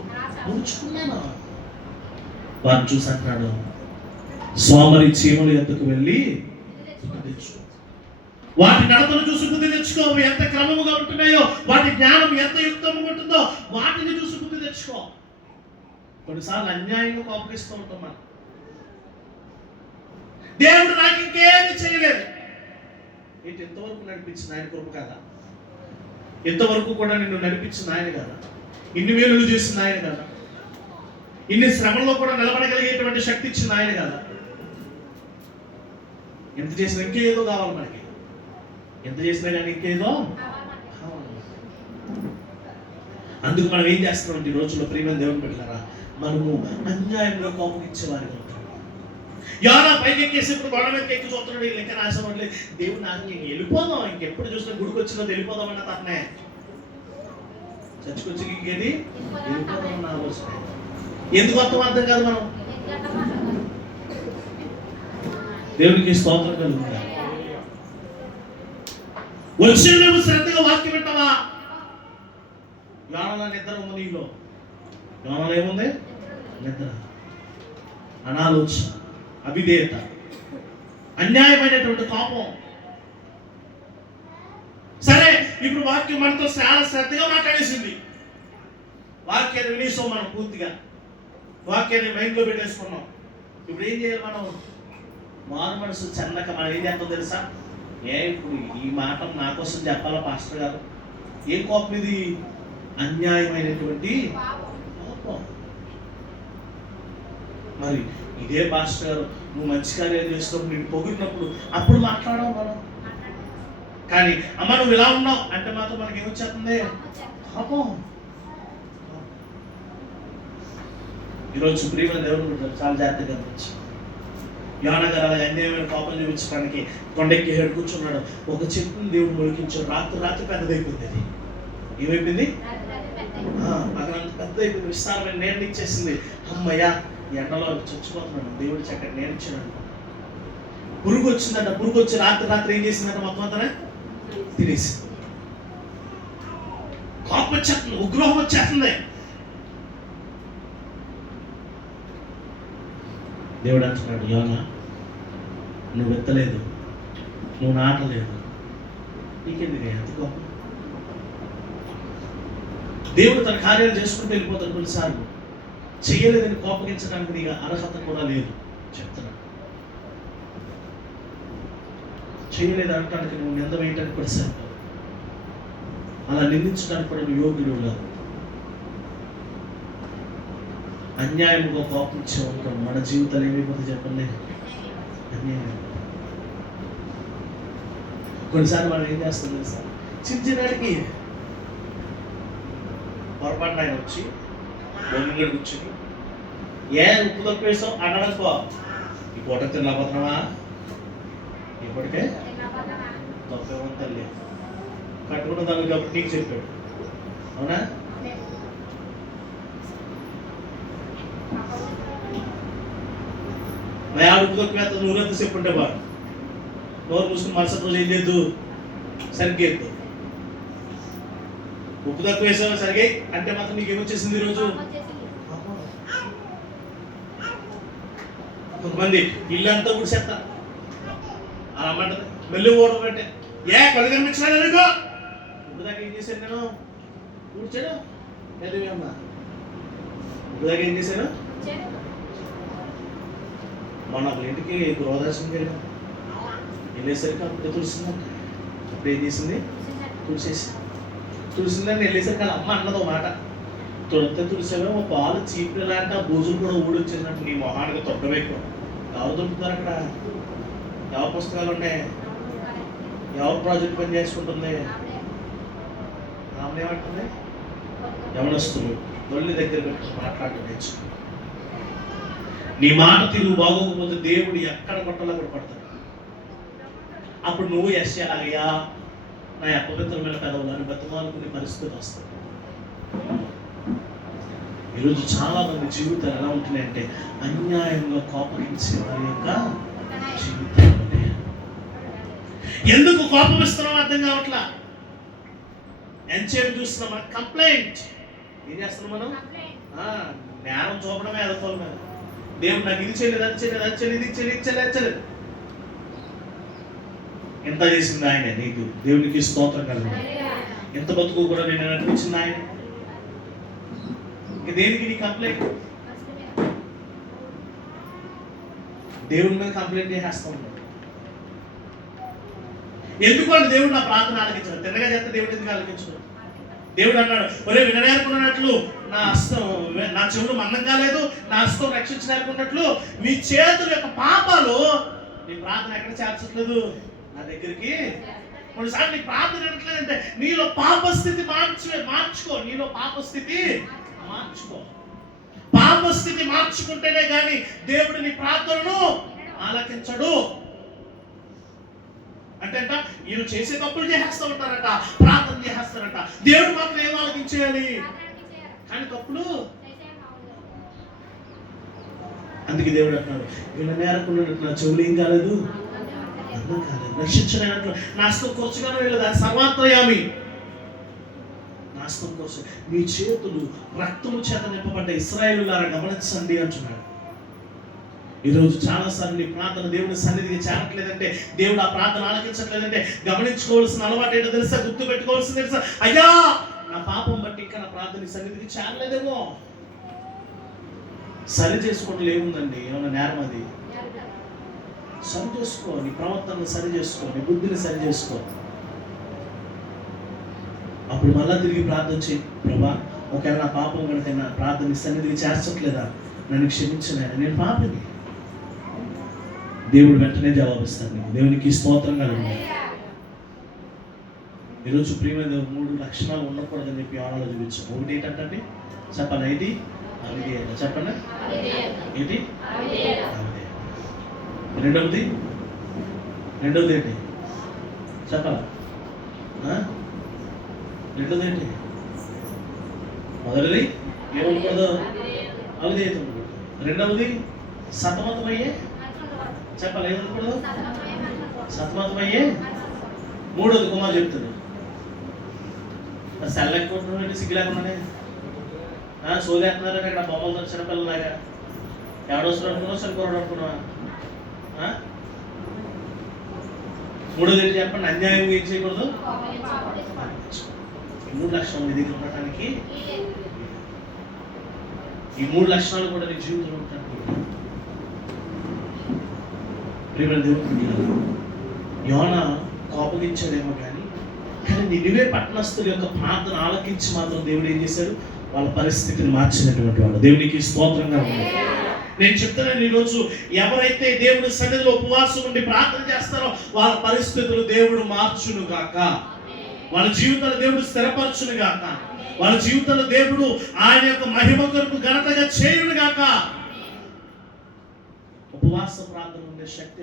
ఉంచుకున్నాను. వారిని చూసి అంటున్నాడు, సోమరి చీమలు ఎత్తుకు వెళ్ళి తెచ్చుకో, వాటి నడతను చూసి బుద్ధి తెచ్చుకో, ఎంత క్రమముగా ఉంటున్నాయో, వాటి జ్ఞానం ఎంత యుక్తంగా ఉంటుందో వాటిని చూసి బుద్ధి తెచ్చుకో. కొన్నిసార్లు అన్యాయంగా కోపగిస్తూ ఉంటాం మనం. దేవుడు నాకు ఇంకేమీ చేయలేదు. ఏంటి ఎంతవరకు నడిపించిన ఆయన కృప కదా, ఎంతవరకు కూడా నిన్ను నడిపించిన ఆయన కదా, ఇన్ని వేలులు చేసిన ఆయన కదా, ఇన్ని శ్రమల్లో కూడా నిలబడగలిగేటువంటి శక్తి ఇచ్చిన ఆయన కదా. ఎంత చేసినా ఇంకేదో కావాలి మనకి, ఎంత చేసినా కానీ ఇంకేదో. అందుకు మనం ఏం చేస్తున్నాం ఈ రోజుల్లో ప్రియమైన దేవుని బిడ్డలారా, మనము అన్యాయంగా కోపం ఇచ్చేవారిగా ఉంటాం. యోనా పైకి ఎక్కేసేప్పుడు గొడవ మీద ఎక్కి చూస్తున్నాడు, లెక్క నాశనం లేదు, దేవుడు నాకు వెళ్ళిపోదాం, ఇంకెప్పుడు చూసినా గుడికి వచ్చినా వెళ్ళిపోదాం అన్న తనే చర్చకొచ్చి ఇంకేది వెళ్ళిపోదాం అన్న ఆలోచన. ఎందుకు అర్థం కాదు మనం. దేవునికి స్తోత్రం కలుగుతుంది. వచ్చి నువ్వు శ్రద్ధగా వాక్యం వింటావా? యోనాలో నిద్ర ఉంది నీలో. యోనాలో ఏముంది? నిద్ర, అనాలోచన, అవిధేయత, అన్యాయమైనటువంటి కోపం. సరే, ఇప్పుడు వాక్యం మనతో చాలా శ్రద్ధగా మాట్లాడేసింది. వాక్యాన్ని వినేసాం మనం పూర్తిగా, వాక్యాన్ని మైండ్లో పెట్టేసుకున్నాం. ఇప్పుడు ఏం చేయాలి మనం? మారు మనసు చెందక మనం ఏం చేస్తాం తెలుసా? ఇప్పుడు ఈ మాట నా కోసం చెప్పాలా పాస్టర్ గారు? ఏం కోపం ఇది? అన్యాయమైనటువంటి కోపం. మరి ఇదే పాస్టర్ గారు నువ్వు మంచి కార్యాలు చేసినప్పుడు నేను పొగిడినప్పుడు అప్పుడు మాట్లాడవు మనం. కానీ అమ్మ నువ్వు ఇలా ఉన్నావు అంటే మాత్రం మనకి ఏమొచ్చేస్తుంది? పాపం. ఈరోజు ప్రియమైన దేవుడు చాలా జాగ్రత్తగా గమనించి యోనా గారు అలా అన్యాయమైన పాపం చూపించడానికి కొండెక్కి హెడ్ కూర్చున్నాడు. ఒక చెట్టుని దేవుడు మొలికించాడు. రాత్రి పెద్దదైపోయింది. అది ఏమైపోయింది? అక్కడ అంత పెద్ద అయిపోయింది. విస్తారమైన నీళ్ళు ఇచ్చేసింది. అమ్మయ్య ఎండలో చచ్చిపోతున్నాడు. దేవుడు చక్కటి నీళ్ళు ఇచ్చాడు. పురుగు వచ్చిందంట. పురుగు వచ్చి రాత్రి ఏం చేసిందంట? మొత్తం అంతా తినేసి కోపం వచ్చేస్తుంది, ఉగ్రహం వచ్చేస్తుంది. దేవుడు అంటున్నాడు, యోనా నువ్వు ఎత్తలేదు, నువ్వు నాటలేదు, నీకెందుకు ఎంత కోపం? దేవుడు తన కార్యాలు చేసుకుంటూ వెళ్ళిపోతాడు. కొన్నిసార్లు చేయలేదని కోపగించడానికి నీకు అర్హత కూడా లేదు. చెప్తున్నా, చేయలేదు అనటానికి నువ్వు నింద వేయటానికి కూడా సరిపోదు. అలా నిందించడానికి కూడా నువ్వు యోగ్యుడు కాదు. అన్యాయముగా కోపించే ఉంటాం. మన జీవితాలు ఏమైపోతే చెప్పండి, అన్యాయం. కొన్నిసార్లు మనం ఏం చేస్తాం తెలుసా? చిన్ననాడికి పొరపాటున ఆయన వచ్చి బొమ్మిగడు కూర్చుని ఉప్పు తక్కువ వేసాం అన్నాడనుకో, ఈ పూట తినలేకపోతున్నావా? ఇప్పటికే తప్పేమో తల్లి కట్టుకున్న దానికి కాబట్టి నీకు చెప్పాడు. అవునా? ఉప్పు తక్కువ వేస్తా నూనెంత చెప్పు ఉంటే బాగా నోరు మూసుకుని మరుసటి రోజు ఏం లేదు, సరిగ్గా ఎద్దు. ఉప్పు తక్కువ వేసావు సరిగే అంటే మాత్రం నీకు ఏమొచ్చేసింది ఈరోజు? కొంతమంది ఇల్లంతా ఊడిసేస్తా అలా అమ్మంటది. మెల్లి ఓడలు పెట్టే కళ్ళు కనిపించలేదు అనుకో. ఇప్పుడు దాకా ఏం చేశాను నేను? ఊడ్చాను ఎదువేమ్మా. ఇప్పుడు దాకా ఏం చేశాను? మన ఇంటికి గృహదర్శనంకి వెళ్ళాం. వెళ్ళేసరికి అప్పుడు తుడిసిందంట. అప్పుడు ఏం చేసింది? తుడిసిందని వెళ్ళేసరికి అలా అమ్మ అన్నదో మాట, తుడిసేమో పాలు చీపిలాంటి ఆ బూజులు కూడా ఊడొచ్చేసినట్టు నీ మొహానికి తొట్టవేకు. ఎవరు దొరుకుతారు అక్కడ? ఎవరి పుస్తకాలు ఉన్నాయి? ఎవరు ప్రాజెక్ట్ పని చేసుకుంటుంది? ఆమె ఏమంటుంది? యవనస్తులు ఒళ్ళు దగ్గర పెట్టి మాట్లాడటం నేర్చు. నీ మాట తీరు బాగోకపోతే దేవుడు ఎక్కడ కొట్టలో కూడా పడతాడు. అప్పుడు నువ్వు యెషయాలయ్యా నా అపవిత్రమైన పెదవులను బతిమాలుకునే పరిస్థితి వస్తుంది. ఈరోజు చాలా మంది జీవితాలు ఎలా ఉంటున్నాయంటే అన్యాయంగా కోపగించే వారి యొక్క జీవితాలు. ఎందుకు కోపం ఇస్తున్నాం అర్థం కావట్లా. ఎంతసేపు చూస్తున్నాం మనం కంప్లైంట్. ఏం చేస్తున్నాం మనం? నేరం చూపడమే ఎదకోవాలి మీద. దేవుడు నాకు ఇది చేయలేదు, అది చేయలేదు, అది చేయలేదు, ఇది చేయలేదు, ఇది చేయలేదు, అది చేయలేదు. ఎంత చేసింది ఆయన నీకు? దేవునికి స్తోత్రం కలుగుతుంది. ఎంత బతుకు కూడా నేను నడిపించింది ఆయన. ఇంక దేనికి నీ కంప్లైంట్? దేవుడి మీద కంప్లైంట్ చేసేస్తా ఉన్నాడు. ఎందుకు అంటే దేవుడు నా ప్రార్థన ఆలకించాడు. తిన్నగా చేస్తే దేవుడు ఎందుకు ఆలకించడు? దేవుడు అన్నాడు, ఒరే విననేర్కున్నట్లు నా హస్తం, నా చెవులు మందం కాలేదు, నా హస్తం రక్షించలేకున్నట్లు మీ చేతుల యొక్క పాపాలు నీ ప్రార్థన ఎక్కడ చేర్చట్లేదు నా దగ్గరికి. కొన్నిసార్లు నీ ప్రార్థన ఎట్లేదంటే నీలో పాపస్థితి మార్చుకో. నీలో పాపస్థితి మార్చుకో. పాపస్థితి మార్చుకుంటేనే కానీ దేవుడు నీ ప్రార్థనను ఆలకించడు. అంటే వీళ్ళు చేసే తప్పులు చేసేస్తూ ఉంటారట, ప్రార్థన చేసేస్తారట. దేవుడు మాత్రం ఏం ఆలకించేయాలి? కానీ తప్పులు. అందుకే దేవుడు అంటున్నాడు, వీళ్ళ నేరకుండా నా చెవులు ఏం కాలేదు, అర్థం కాలేదు, రక్షించలేనట్లు నాస్తం కూర్చుగానే వెళ్ళదు. అది సర్వాంతర్యామి. నాస్తం కోసం మీ చేతులు రక్తము చేత నింపబడ్డ ఇశ్రాయేలులారా గమనించండి అంటున్నాడు. ఈరోజు చాలాసార్లు నీ ప్రార్థన దేవుని సన్నిధికి చేరట్లేదంటే, దేవుడు ఆ ప్రార్థన ఆలకించట్లేదంటే గమనించుకోవాల్సిన అలవాటు ఏంటో తెలుసా? గుర్తు పెట్టుకోవాల్సింది తెలుసా? అయ్యా నా పాపం బట్టి ఇంకా నా ప్రార్థన సన్నిధికి చేరలేదేమో. సరి చేసుకోవడం ఏముందండి? ఏమన్నా నేరం అది? సరి చేసుకో. నీ ప్రవర్తనను సరి చేసుకో, నీ బుద్ధిని సరి చేసుకో. అప్పుడు మళ్ళా తిరిగి ప్రార్థన చేయి. ప్రభా ఒకవేళ నా పాపం కనుక నా ప్రార్థన సన్నిధికి చేర్చట్లేదా, నన్ను క్షమించిన నేను పాపిని. దేవుడు వెంటనే జవాబిస్తాడు నీకు. దేవునికి స్తోత్రం కలుగుతుంది. ఈరోజు ప్రియమైన 3 లక్షణాలు ఉండకూడదని చెప్పి ఆడాలో చూపించాం. ఒకటి ఏంటంటే చెప్పండి, ఇది అవిధేయత. చెప్పండి, ఇది రెండవది ఏంటి చెప్పాలా? రెండోది ఏంటి? మొదటిది ఏమనుకోదు, అవిధేయత ఉండకూడదు. రెండవది సతమతమయ్యే చెప్పాలి, ఏమనుకోదు, సతమతమయ్యే. మూడోది కుమార్ చెప్తాడు, సెల్ ఎక్కువ సిగ్గు లేకుండానే సోదేస్తున్నారని ఇక్కడ బొమ్మలతో చిన్నపిల్లలాగా ఎవడొస్తారు అనుకున్నావు, సరిపోరాడు అనుకున్నావా? మూడోది ఏంటి చెప్పండి, అన్యాయం ఏం చేయకూడదు. 3 లక్షణాలు నీ దగ్గర ఉండటానికి, ఈ 3 లక్షణాలు కూడా నీ జీవితంలో ఉండటానికి ప్రియమైన దేవుడు యోనా కోపగించాడేమో కానీ నినివే పట్టణస్థుల యొక్క ప్రార్థన ఆలకించి మాత్రం దేవుడు ఏం చేశాడు? వాళ్ళ పరిస్థితిని మార్చినటువంటి వాడు. దేవునికి స్తోత్రంగా ఉంది. నేను చెప్తున్నాను, ఈరోజు ఎవరైతే దేవుడి సన్నిధిలో ఉపవాసం ఉండి ప్రార్థన చేస్తారో వాళ్ళ పరిస్థితులు దేవుడు మార్చును గాక, వాళ్ళ జీవితాలు దేవుడు స్థిరపరచును గాక, వాళ్ళ జీవితాలు దేవుడు ఆయన యొక్క మహిమ కొరకు ఘనతగా చేయును గాక. ఉపవాస ప్రార్థన ఉండే శక్తి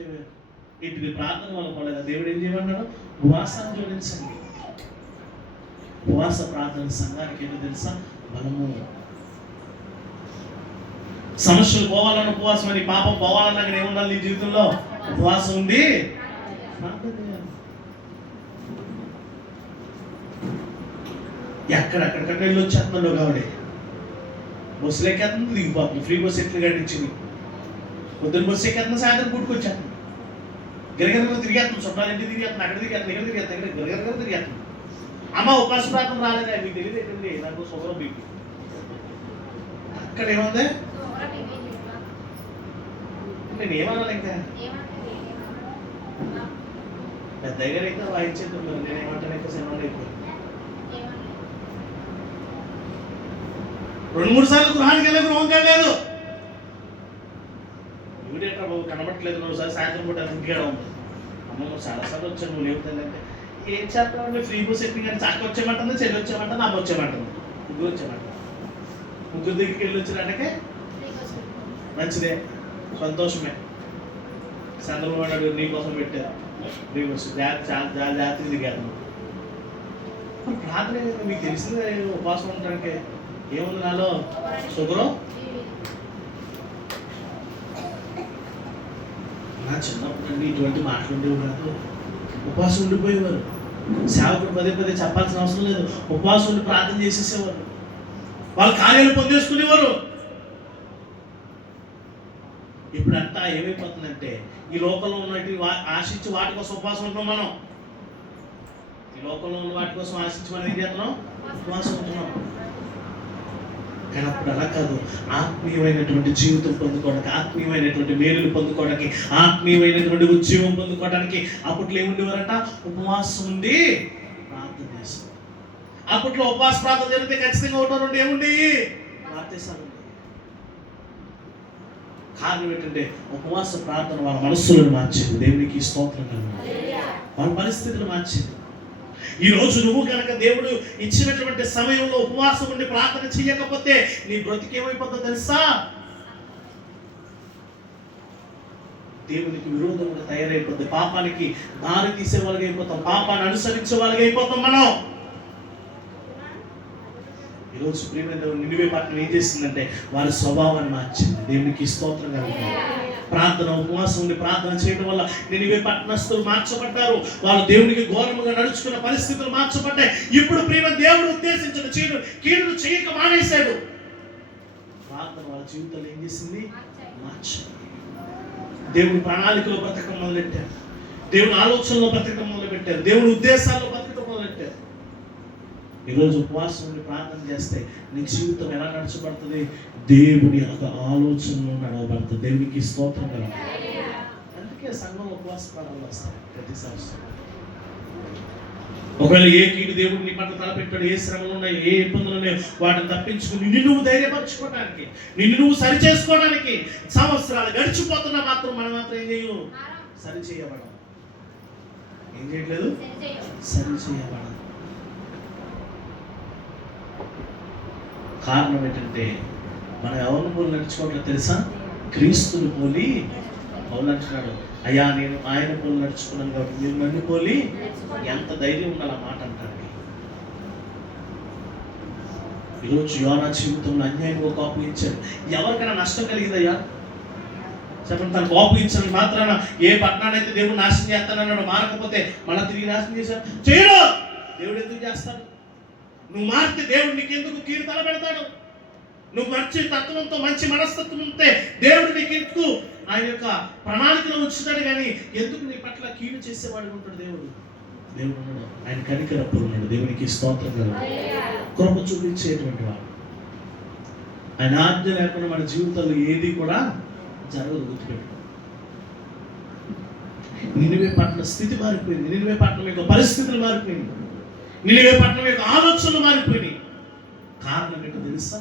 ఇటు ప్రార్థన వల్ల పడలేదు. దేవుడు ఏం చేయమన్నాడు? ఉపవాసాన్ని జోడించండి. ఉపవాస ప్రార్థన సంఘానికి ఏంటో తెలుసా? బలము. సమస్యలు పోవాలన్న ఉపవాసం అని, పాపం పోవాలన్నా అక్కడ ఏముండాలి నీ జీవితంలో? ఉపవాసం ఉంది. ఎక్కడెక్కడికక్కడ వెళ్ళి వచ్చేస్తున్నాడు కాబట్టి బస్సులు ఎక్కేస్తుంది, దిగిపోతుంది. ఫ్రీ బస్సు ఎట్లు గడించింది. పొద్దున్న బస్సు ఎక్కేస్తున్నా, సాయంత్రం కూడుకొచ్చేస్తుంది. గిరగిరగా తిరిగేస్తుంది. చుట్టాలు ఇంటికి తిరిగేస్తుంది, అక్కడ తిరిగేస్తుంది, ఇక్కడ తిరిగేస్తుంది, గిరగిరగా తిరిగేస్తుంది. అమ్మ ఉపవాస ప్రార్థన రాలేదా? మీకు తెలియదు ఏంటండి, నాకు షుగర్ బీపీ. అక్కడ ఏముంది? నేను ఏమన్నాను ఇంకా పెద్ద దగ్గర అయితే వాయించేద్దాం. నేను ఏమంటాను ఇంకా సినిమా అయిపోయింది. 2-3 సార్లు గృహానికి వెళ్ళే గృహం కాలేదు. ఇవిడేట్రా బాబు కనబట్టలేదు. 2 సార్లు సాయంత్రం పూట ఇంటికాడ ఉంది. అమ్మ చాలాసార్లు వచ్చాను, నువ్వు లేవుతుందంటే ఏం చేస్తామంటే ఫ్రీ బస్ ఎక్కి కానీ చక్క వచ్చేమంటుంది, చెల్లి వచ్చేమంటుంది, అమ్మ వచ్చేమంటుంది, ముగ్గురు వచ్చేమంటుంది. ముగ్గురు దగ్గరికి వెళ్ళి వచ్చినట్టుకే మంచిదే, సంతోషమే. చంద్రబాబు నాయుడు నీ కోసం పెట్టారు ఫ్రీ బస్సు. చాలా జాతర దిగాను. ప్రార్థన మీకు తెలిసిందే. ఉపవాసం ఉండడానికి ఏముంది నాలో? షుగరు. నా చిన్నప్పుడు అండి ఇటువంటి మాటలు ఉండేవి కాదు. ఉపవాసం ఉండిపోయేవారు. సేవకుడు పదే చెప్పాల్సిన అవసరం లేదు. ఉపవాసం ఉండి ప్రార్థన చేసేసేవారు. వాళ్ళ కార్యాలు పొందేసుకునేవారు. ఇప్పుడంతా ఏమైపోతుందంటే ఈ లోకంలో ఉన్నట్టు ఆశించి వాటి కోసం ఉపవాసం ఉంటున్నాం మనం. ఈ లోకంలో ఉన్న వాటి కోసం ఆశించి మనం ఏం చేస్తున్నాం? ఉపవాసం ఉంటున్నాం. కానీ అప్పుడు అలా కాదు. ఆత్మీయమైనటువంటి జీవితం పొందుకోవడానికి, ఆత్మీయమైనటువంటి మేలులు పొందుకోవడానికి, ఆత్మీయమైనటువంటి ఉద్యోగం పొందుకోవడానికి అప్పట్లో ఏముండేవారంట? ఉపవాసం ఉండి ప్రార్థన చేస్తారు. అప్పట్లో ఉపవాస ప్రార్థన జరిగితే ఖచ్చితంగా 1-2 ఏముండేవి? ప్రార్థిస్తాను. కారణం ఏంటంటే ఉపవాస ప్రార్థన వాళ్ళ మనస్సులను మార్చింది. దేవునికి స్తోత్రం. వాళ్ళ పరిస్థితులు మార్చింది. ఈ రోజు నువ్వు కనుక దేవుడు ఇచ్చినటువంటి సమయంలో ఉపవాసం ఉండి ప్రార్థన చేయకపోతే నీ బ్రతికేమైపోతుందో తెలుసా? దేవునికి విరోధంగా తయారైపోతుంది. పాపానికి దారి తీసే వాళ్ళకి అయిపోతాం. పాపాన్ని అనుసరించే వాళ్ళకి అయిపోతాం మనం. ఈరోజు ప్రియమైన నినివే పట్టణం ఏం చేసిందంటే వారి స్వభావాన్ని మార్చింది. దేవునికి స్తోత్రం కలుగుతుంది. ప్రార్థన, ఉపవాసం ఉండి ప్రార్థన చేయడం వల్ల నినివే పట్టణస్థులు మార్చబడ్డారు. వాళ్ళు దేవునికి ఘోరముగా నడుచుకున్న పరిస్థితులు మార్చబడ్డాయి. ఇప్పుడు ప్రియమైన దేవుడు ఉద్దేశించిన కీడును చేయక మానేశాడు. ప్రార్థన వాళ్ళ జీవితాలు ఏం చేసింది? మార్చింది. దేవుని ప్రణాళికలో బ్రతకడం మొదలెట్టారు. దేవుని ఆలోచనలో బ్రతకడం మొదలుపెట్టారు. దేవుని ఉద్దేశాల్లో బ్రతకడం మొదలెట్టారు. ఈరోజు ఉపవాసం ఉండి ప్రార్థన చేస్తే నీ జీవితం ఎలా నడచబడుతుంది? దేవుని యొక్క ఆలోచనలో నడవబడుతుంది. దేవునికి స్తోత్రం కలుగుతుంది. అందుకే సంఘం ఉపవాస ప్రార్థనలు వస్తాయి ప్రతి సంవత్సరం. ఒకవేళ ఏ కీడు దేవుడు నీ పట్ల తలపెట్టాడు, ఏ శ్రమలు ఉన్నాయో, ఏ ఇబ్బందులు ఉన్నాయో, వాటిని తప్పించుకుని నిన్ను నువ్వు ధైర్యపరచుకోవడానికి, నిన్ను నువ్వు సరి చేసుకోవడానికి సంవత్సరాలు గడిచిపోతున్నా మాత్రం మనం మాత్రం ఏం చేయవు, సరి చేయబడం. ఏం చేయట్లేదు, సరి చేయబడం. కారణం ఏంటంటే మనం ఎవరిని పోలి నడుచుకోవట్లేదు తెలుసా? క్రీస్తుని పోలి. పౌలు అంటున్నాడు, అయ్యా నేను ఆయన పోలి నడుచుకున్నాను కాబట్టి మీరు నన్ను పోలి. ఎంత ధైర్యం ఉండాలి ఆ మాట అంటానికి. ఈరోజు యోనా జీవితంలో అన్యాయంగా కోపగించారు. ఎవరికైనా నష్టం కలిగిందయ్యా చెప్పండి. తను కోపగించడం మాత్రాన ఏ పట్టణానైతే దేవుడు నాశనం చేస్తానన్నాడు, మారకపోతే మళ్ళీ తిరిగి నాశనం చేశాడు. చేయడు. దేవుడు ఎందుకు చేస్తాడు? నువ్వు మారితే దేవుడు నీకెందుకు కీడు తలపెడతాడు? నువ్వు మంచి తత్వంతో, మంచి మనస్తత్వం ఉంటే దేవుడు నీకెందుకు ఆయన యొక్క ప్రణాళికలో ఉంచుతాడు. కానీ ఎందుకు నీ పట్ల కీడు చేసేవాడు ఉంటాడు దేవుడు. దేవుడు ఉన్నాడు, ఆయన కనికరప్పుడు ఉన్నాడు. దేవునికి స్తోత్రం కలుగును. కృప చూపించేటువంటి వాడు. ఆయన ఆజ్ఞ లేకుండా మన జీవితంలో ఏది కూడా జరగదు. గుర్తుపెట్టు. నినివే పట్ల స్థితి మారిపోయింది. నినివే పట్ల యొక్క పరిస్థితులు మారిపోయింది. నినివే పట్ల యొక్క ఆలోచనలు మారిపోయినాయి. కారణం ఏంటో తెలుసా?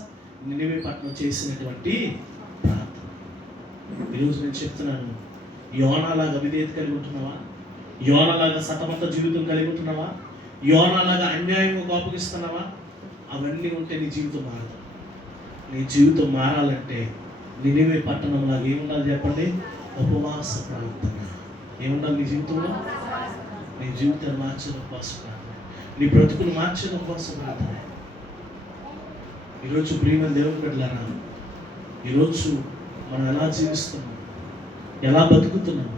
నినివే పట్ల చేసినటువంటి ప్రార్థన. ఈరోజు నేను చెప్తున్నాను, యోనాలాగా విధేయత కలిగి ఉంటున్నావా? యోనాలాగా సతమత జీవితం కలిగి ఉంటున్నావా? యోనాలాగా అన్యాయంగా కోపగిస్తున్నావా? అవన్నీ ఉంటే నీ జీవితం మారదు. నీ జీవితం మారాలంటే నినివే పట్టణంలాగా ఏముండాలి చెప్పండి? ఉపవాస ప్రార్థన. ఏముండాలి నీ జీవితంలో? నీ జీవితాన్ని మార్చిన ఉపవాస ప్రార్థన, నీ బ్రతుకును మార్చిన ఉపవాస ప్రార్థన. ఈరోజు ప్రియమైన దేవుని బిడ్డలారా, ఈరోజు మనం ఎలా జీవిస్తున్నాం, ఎలా బతుకుతున్నాం?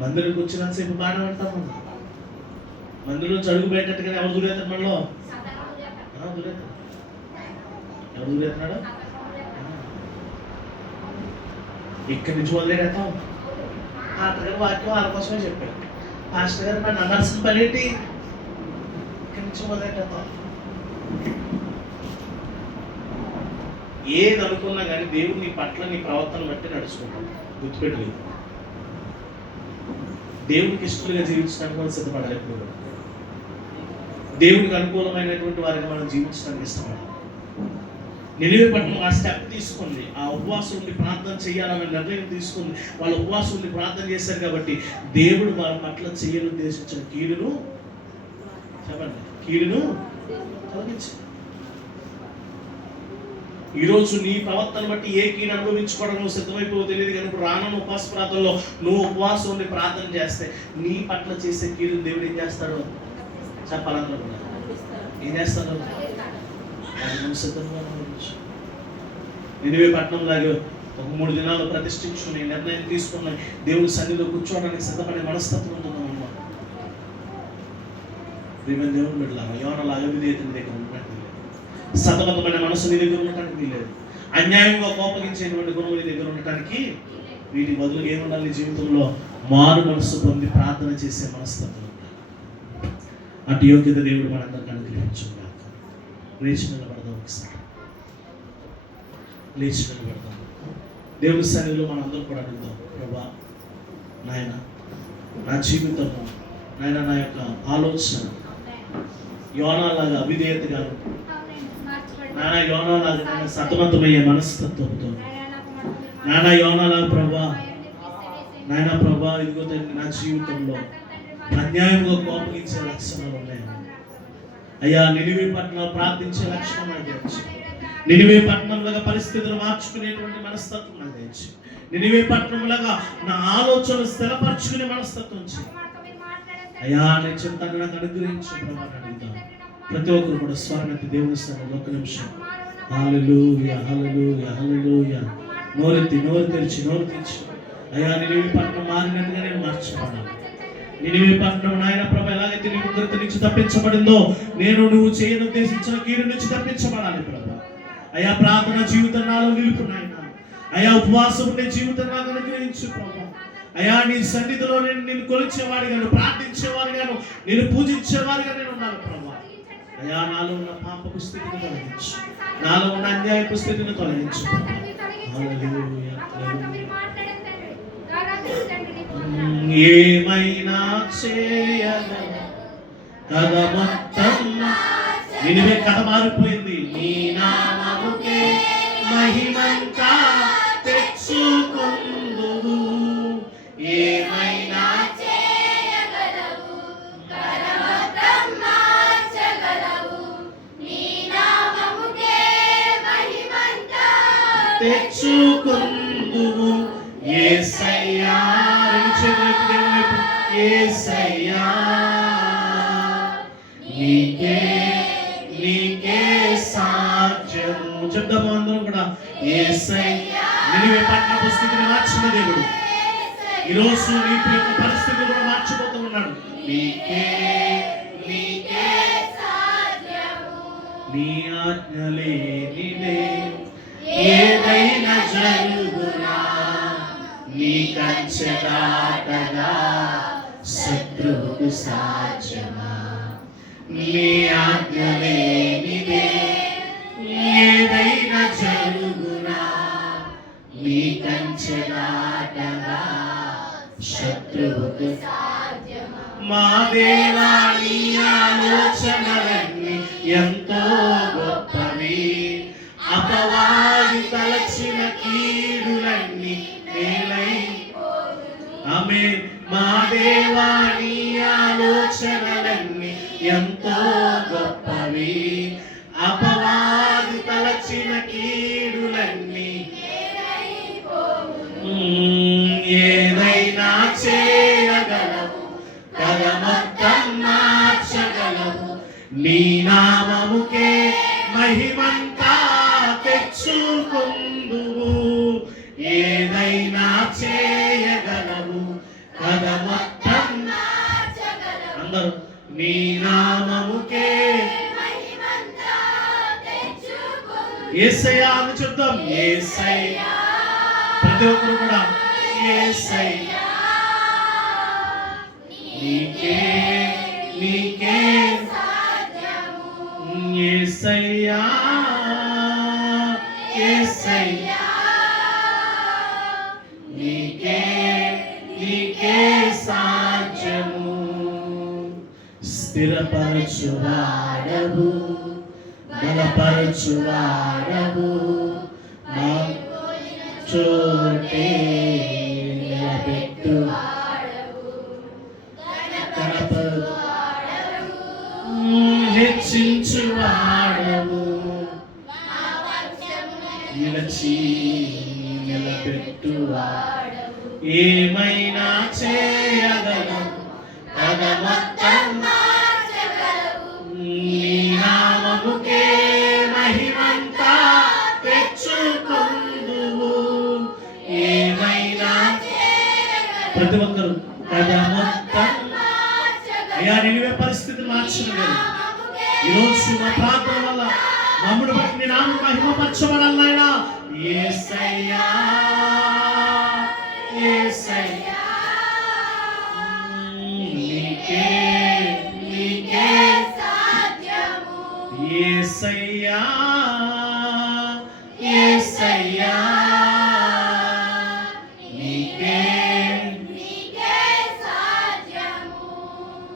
మందిరంకి వచ్చినంతసేపు బాగానే ఉంటాము. మందిరంలో అడుగు పెట్టేట్టుగానే ఎవరు దూరేతాడు? మనలో దూరేతాడు. ఎవరు దూరేతున్నాడు? ఇక్కడి నుంచి మొదలెడతాం. పాస్టర్ గారు వాక్యం వాళ్ళ కోసమే చెప్పారు. పాస్టర్ గారు నన్ను అనాల్సిన పని ఏంటి? ఇక్కడి నుంచి మొదలెడతాం. ఏది అనుకున్నా కానీ దేవుడు నీ పట్ల నీ ప్రవర్తన బట్టి నడుచుకుంటాం. గుర్తుపెట్టలేదు. దేవుడికి ఇష్టలుగా జీవించడానికి మనం సిద్ధపడాలి. ఎప్పుడు దేవుడికి అనుకూలమైనటువంటి వారిని మనం జీవించడానికి ఇష్టపడాలి. నినివే పట్టణం ఆ స్టెప్ తీసుకుంది. ఆ ఉపవాసం ఉండి ప్రార్థన చేయాలన్న నిర్ణయం తీసుకుంది. వాళ్ళు ఉపవాసం ఉండి ప్రార్థన చేశారు కాబట్టి దేవుడు వాళ్ళ పట్ల చేయాలని ఉద్దేశించిన కీడును చెప్పండి, కీడును తొలగించి. ఈరోజు నీ ప్రవర్తన బట్టి ఏ కీడు అనుభవించుకోవడం నువ్వు సిద్ధమైపోవో తెలియదు. కానీ ఇప్పుడు రానున్న ఉపవాస ప్రార్థనలో నువ్వు ఉపవాసం ఉండి ప్రార్థన చేస్తే నీ పట్ల చేసే కీడు దేవుడు ఏం చేస్తాడు చెప్పాలనుకుంటున్నా. ఏం చేస్తాడు? నువ్వు సిద్ధంగా అనుభవించు. నినివే పట్టణం లాగా ఒక 3 దినాలు ప్రతిష్ఠించుకుని నిర్ణయం తీసుకుని దేవుడి సన్నిధిలో కూర్చోవడానికి సిద్ధపడే మనస్తత్వం ఉంటున్నాం అన్నమాట. దేవుని బిడ్డలారా, యోనాలాగా విధేయత నీ దగ్గర ఉండటానికి లేదు. సతమతమైన మనసు నీ దగ్గర ఉండటానికి లేదు. అన్యాయంగా కోపగించేటువంటి గుణం నీ దగ్గర ఉండటానికి. వీటి బదులు ఏముండాలి? నీ జీవితంలో మారు మనసు పొంది ప్రార్థన చేసే మనస్తత్వం. అటు యోగ్యత దేవుడు మనందరికీ అనుగ్రహించుగాక. లేచి నిలబడదాం. ఒకసారి లేచి నిలబడదాం. దేవుని సన్నిధిలో మనందరం కూడా అడుగుదాం, ప్రభా నాయన నా జీవితంలో నాయన నా యొక్క ఆలోచన యోనాలాగా అవిధేయతగా, నాయన యోనాలాగా సతమతమయ్యే మనస్తత్వంతో, నాయన యోనాలాగా ప్రభా నాయన ప్రభా ఇదిగో నా జీవితంలో అన్యాయంగా కోపగించే లక్షణాలు ఉన్నాయి అయ్యా. నినివే పట్టణం ప్రార్థించే లక్షణం నాకు తెలుసు. నినివే పట్టణంలాగా పరిస్థితులు మార్చుకునేటువంటి మనస్తత్వం నాకు తెలుసు. నినివే పట్టణంలాగా నా ఆలోచనలు స్థిరపరచుకునే మనస్తత్వం అయ్యా నేను చెప్తాను. నాకు అనుగ్రహించు ప్రభా అడుగుతాను. ప్రతి ఒక్కరు కూడా స్వరమెత్తి దేవుని స్థానంలో ఒక నిమిషం హల్లెలూయా హల్లెలూయా హల్లెలూయా నోరు తెరిచి అయ్యా నినివే పట్టణం మారినట్టుగా నేను మార్చబడాలి. నినివే పట్టణం నాయన ప్రభు ఎలాగైతే నీ ఉగ్రత నుంచి తప్పించబడిందో నేను నువ్వు చేయను ఉద్దేశించిన కీడు నుంచి తప్పించబడాలి ప్రభు. అయ్యా ప్రార్థన జీవితం నాలో నిలుపు నాయన. అయ్యా ఉపవాసం ఉండే జీవితం నాకు అనుగ్రహించు ప్రభు. అయ్యా నీ సన్నిధిలో నేను కొలిచేవాడిగాను, ప్రార్థించేవాడిగాను, నేను పూజించేవాడిగా నేను ఉన్నాను ప్రభు. అయ్యా నాలో ఉన్న పాపపు స్థితిని తొలగించు, నాలో ఉన్న అన్యాయపు స్థితిని తొలగించు. ఏమైనా చేయగలను కథ మొత్తం నినివే కథ మారిపోయింది. నీ నామముకే మహిమంతా తెచ్చుకొందువు, ఏమైనా చేయగలవు, కరమతం మార్చగలవు, నీ నామముకే మహిమంతా తెచ్చుకొందువు. యేసయ్యా, రెండు చేతులు ఎత్తి దేవుని వైపు. యేసయ్యా, నీకే నీకే సాధ్యము. చెప్దాము అందరం కూడా. యేసయ్యా, నినివే పట్టణపు స్థితిని మార్చిన దేవుడు ఈరోజు నీ యొక్క పరిస్థితి కూడా మార్చిపోతూ ఉన్నాడు. నీకే నీకే సాధ్యము, నీ ఆజ్ఞ లేనిదే ఏదైనా జరుగునా, నీ కంచె దాటగా శత్రువుకు సాధ్యమా. నీ ఆజ్ఞ లేనిదే ఏదైనా జరుగునా, నీ కంచె దాటగా శత్రువుకు. సాధ్యమా. మా దేవా, నీ ఆలోచనలన్నీ ఎంతో గొప్పవి, అపవాది తలచిన కీడులన్నీ మేలై. ఆమేన్. మా దేవా, నీ ఆలోచనలన్నీ ఎంతో గొప్పవి, అపవాది తలచిన కీడులన్నీ. ఏదైనా చేయగలవు, కథ మొత్తం మార్చగలవు, నీ నామముకే మహిమంతా తెచ్చుకొందువు. ఏదైనా చేయగలవు, కథ మొత్తం మార్చగలవు, అందరూ. నీ నామముకే మహిమంతా తెచ్చుకొందువు. యేసయ్యా అని చెప్దాం. యేసయ్యా, ప్రతి ఒక్కరు కూడా. యేసయ్యా, నీకే నీకే సాధ్యము, యేసయ్యా, యేసయ్యా, నీకే నీకే సాధ్యము. స్థిరపరచువాడవు, బలపరచువాడవు, మా చోటే నిలబెట్టువాడవు, హెచ్చించువాడవు, నిలచి నిలబెట్టువాడవు. ఏమైనా చేయగలవు, కథ మొత్తం మార్చగలవు, నీ నామముకే మహిమంతా తెచ్చుకొందువు. ఏమైనా ప్రతి ఒక్కరు కథ మొత్తం. అయ్యా, నినివే పరిస్థితిని మార్చిన దేవుడు ఈరోజు మా ప్రార్థన వల్ల మమ్ముడు బట్టి నీ నామం మహిమపరచబడాలైనా. యేసయ్యా, యేసయ్యా, నీకే నీకే సాధ్యము, యేసయ్యా, యేసయ్యా, నీకే. నీకే సాధ్యము.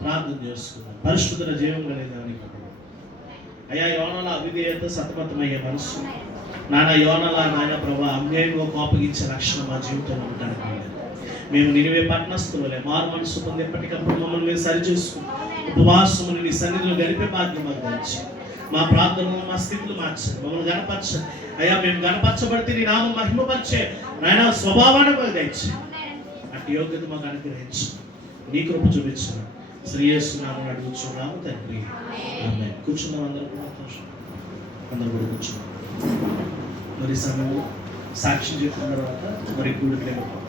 ప్రార్థన చేసుకున్నాం. పరిశుద్ధ జీవం కలిగిన అయ్యా, యోనల అవిధేయత సతమతమయ్యే మనసు నాన్న, యోనల నాయన ప్రభా అన్యాయంగా కోపగించే రక్షణ మా జీవితంలో ఉండడానికి లేదు. మేము నినివే పట్టణస్తులే మారు మనసు పొంది ఎప్పటికప్పుడు మమ్మల్ని మేము సరిచూసుకుని ఉపవాసముని నీ సన్నిధిలో గడిపే భాగ్యం మాకు దంచి మా ప్రార్థనలు మా స్థితులు మార్చండి, మమ్మల్ని గణపరచండి. అయ్యా, మేము గణపరచబడితే నీ నామం మహిమపరిచే నాయన స్వభావాన్ని మాకు దంచి అటు యోగ్యత మాకు అనుగ్రహించు, నీ కృప చూపించు. శ్రీయేసునామమున అడుగుచున్నాము తండ్రి, ఆమేన్. కూర్చున్నాం అందరూ కూడా. అందరూ కూడా కూర్చున్నాం. మరి సమయంలో సాక్ష్యం చెప్పిన తర్వాత మరి కూడికి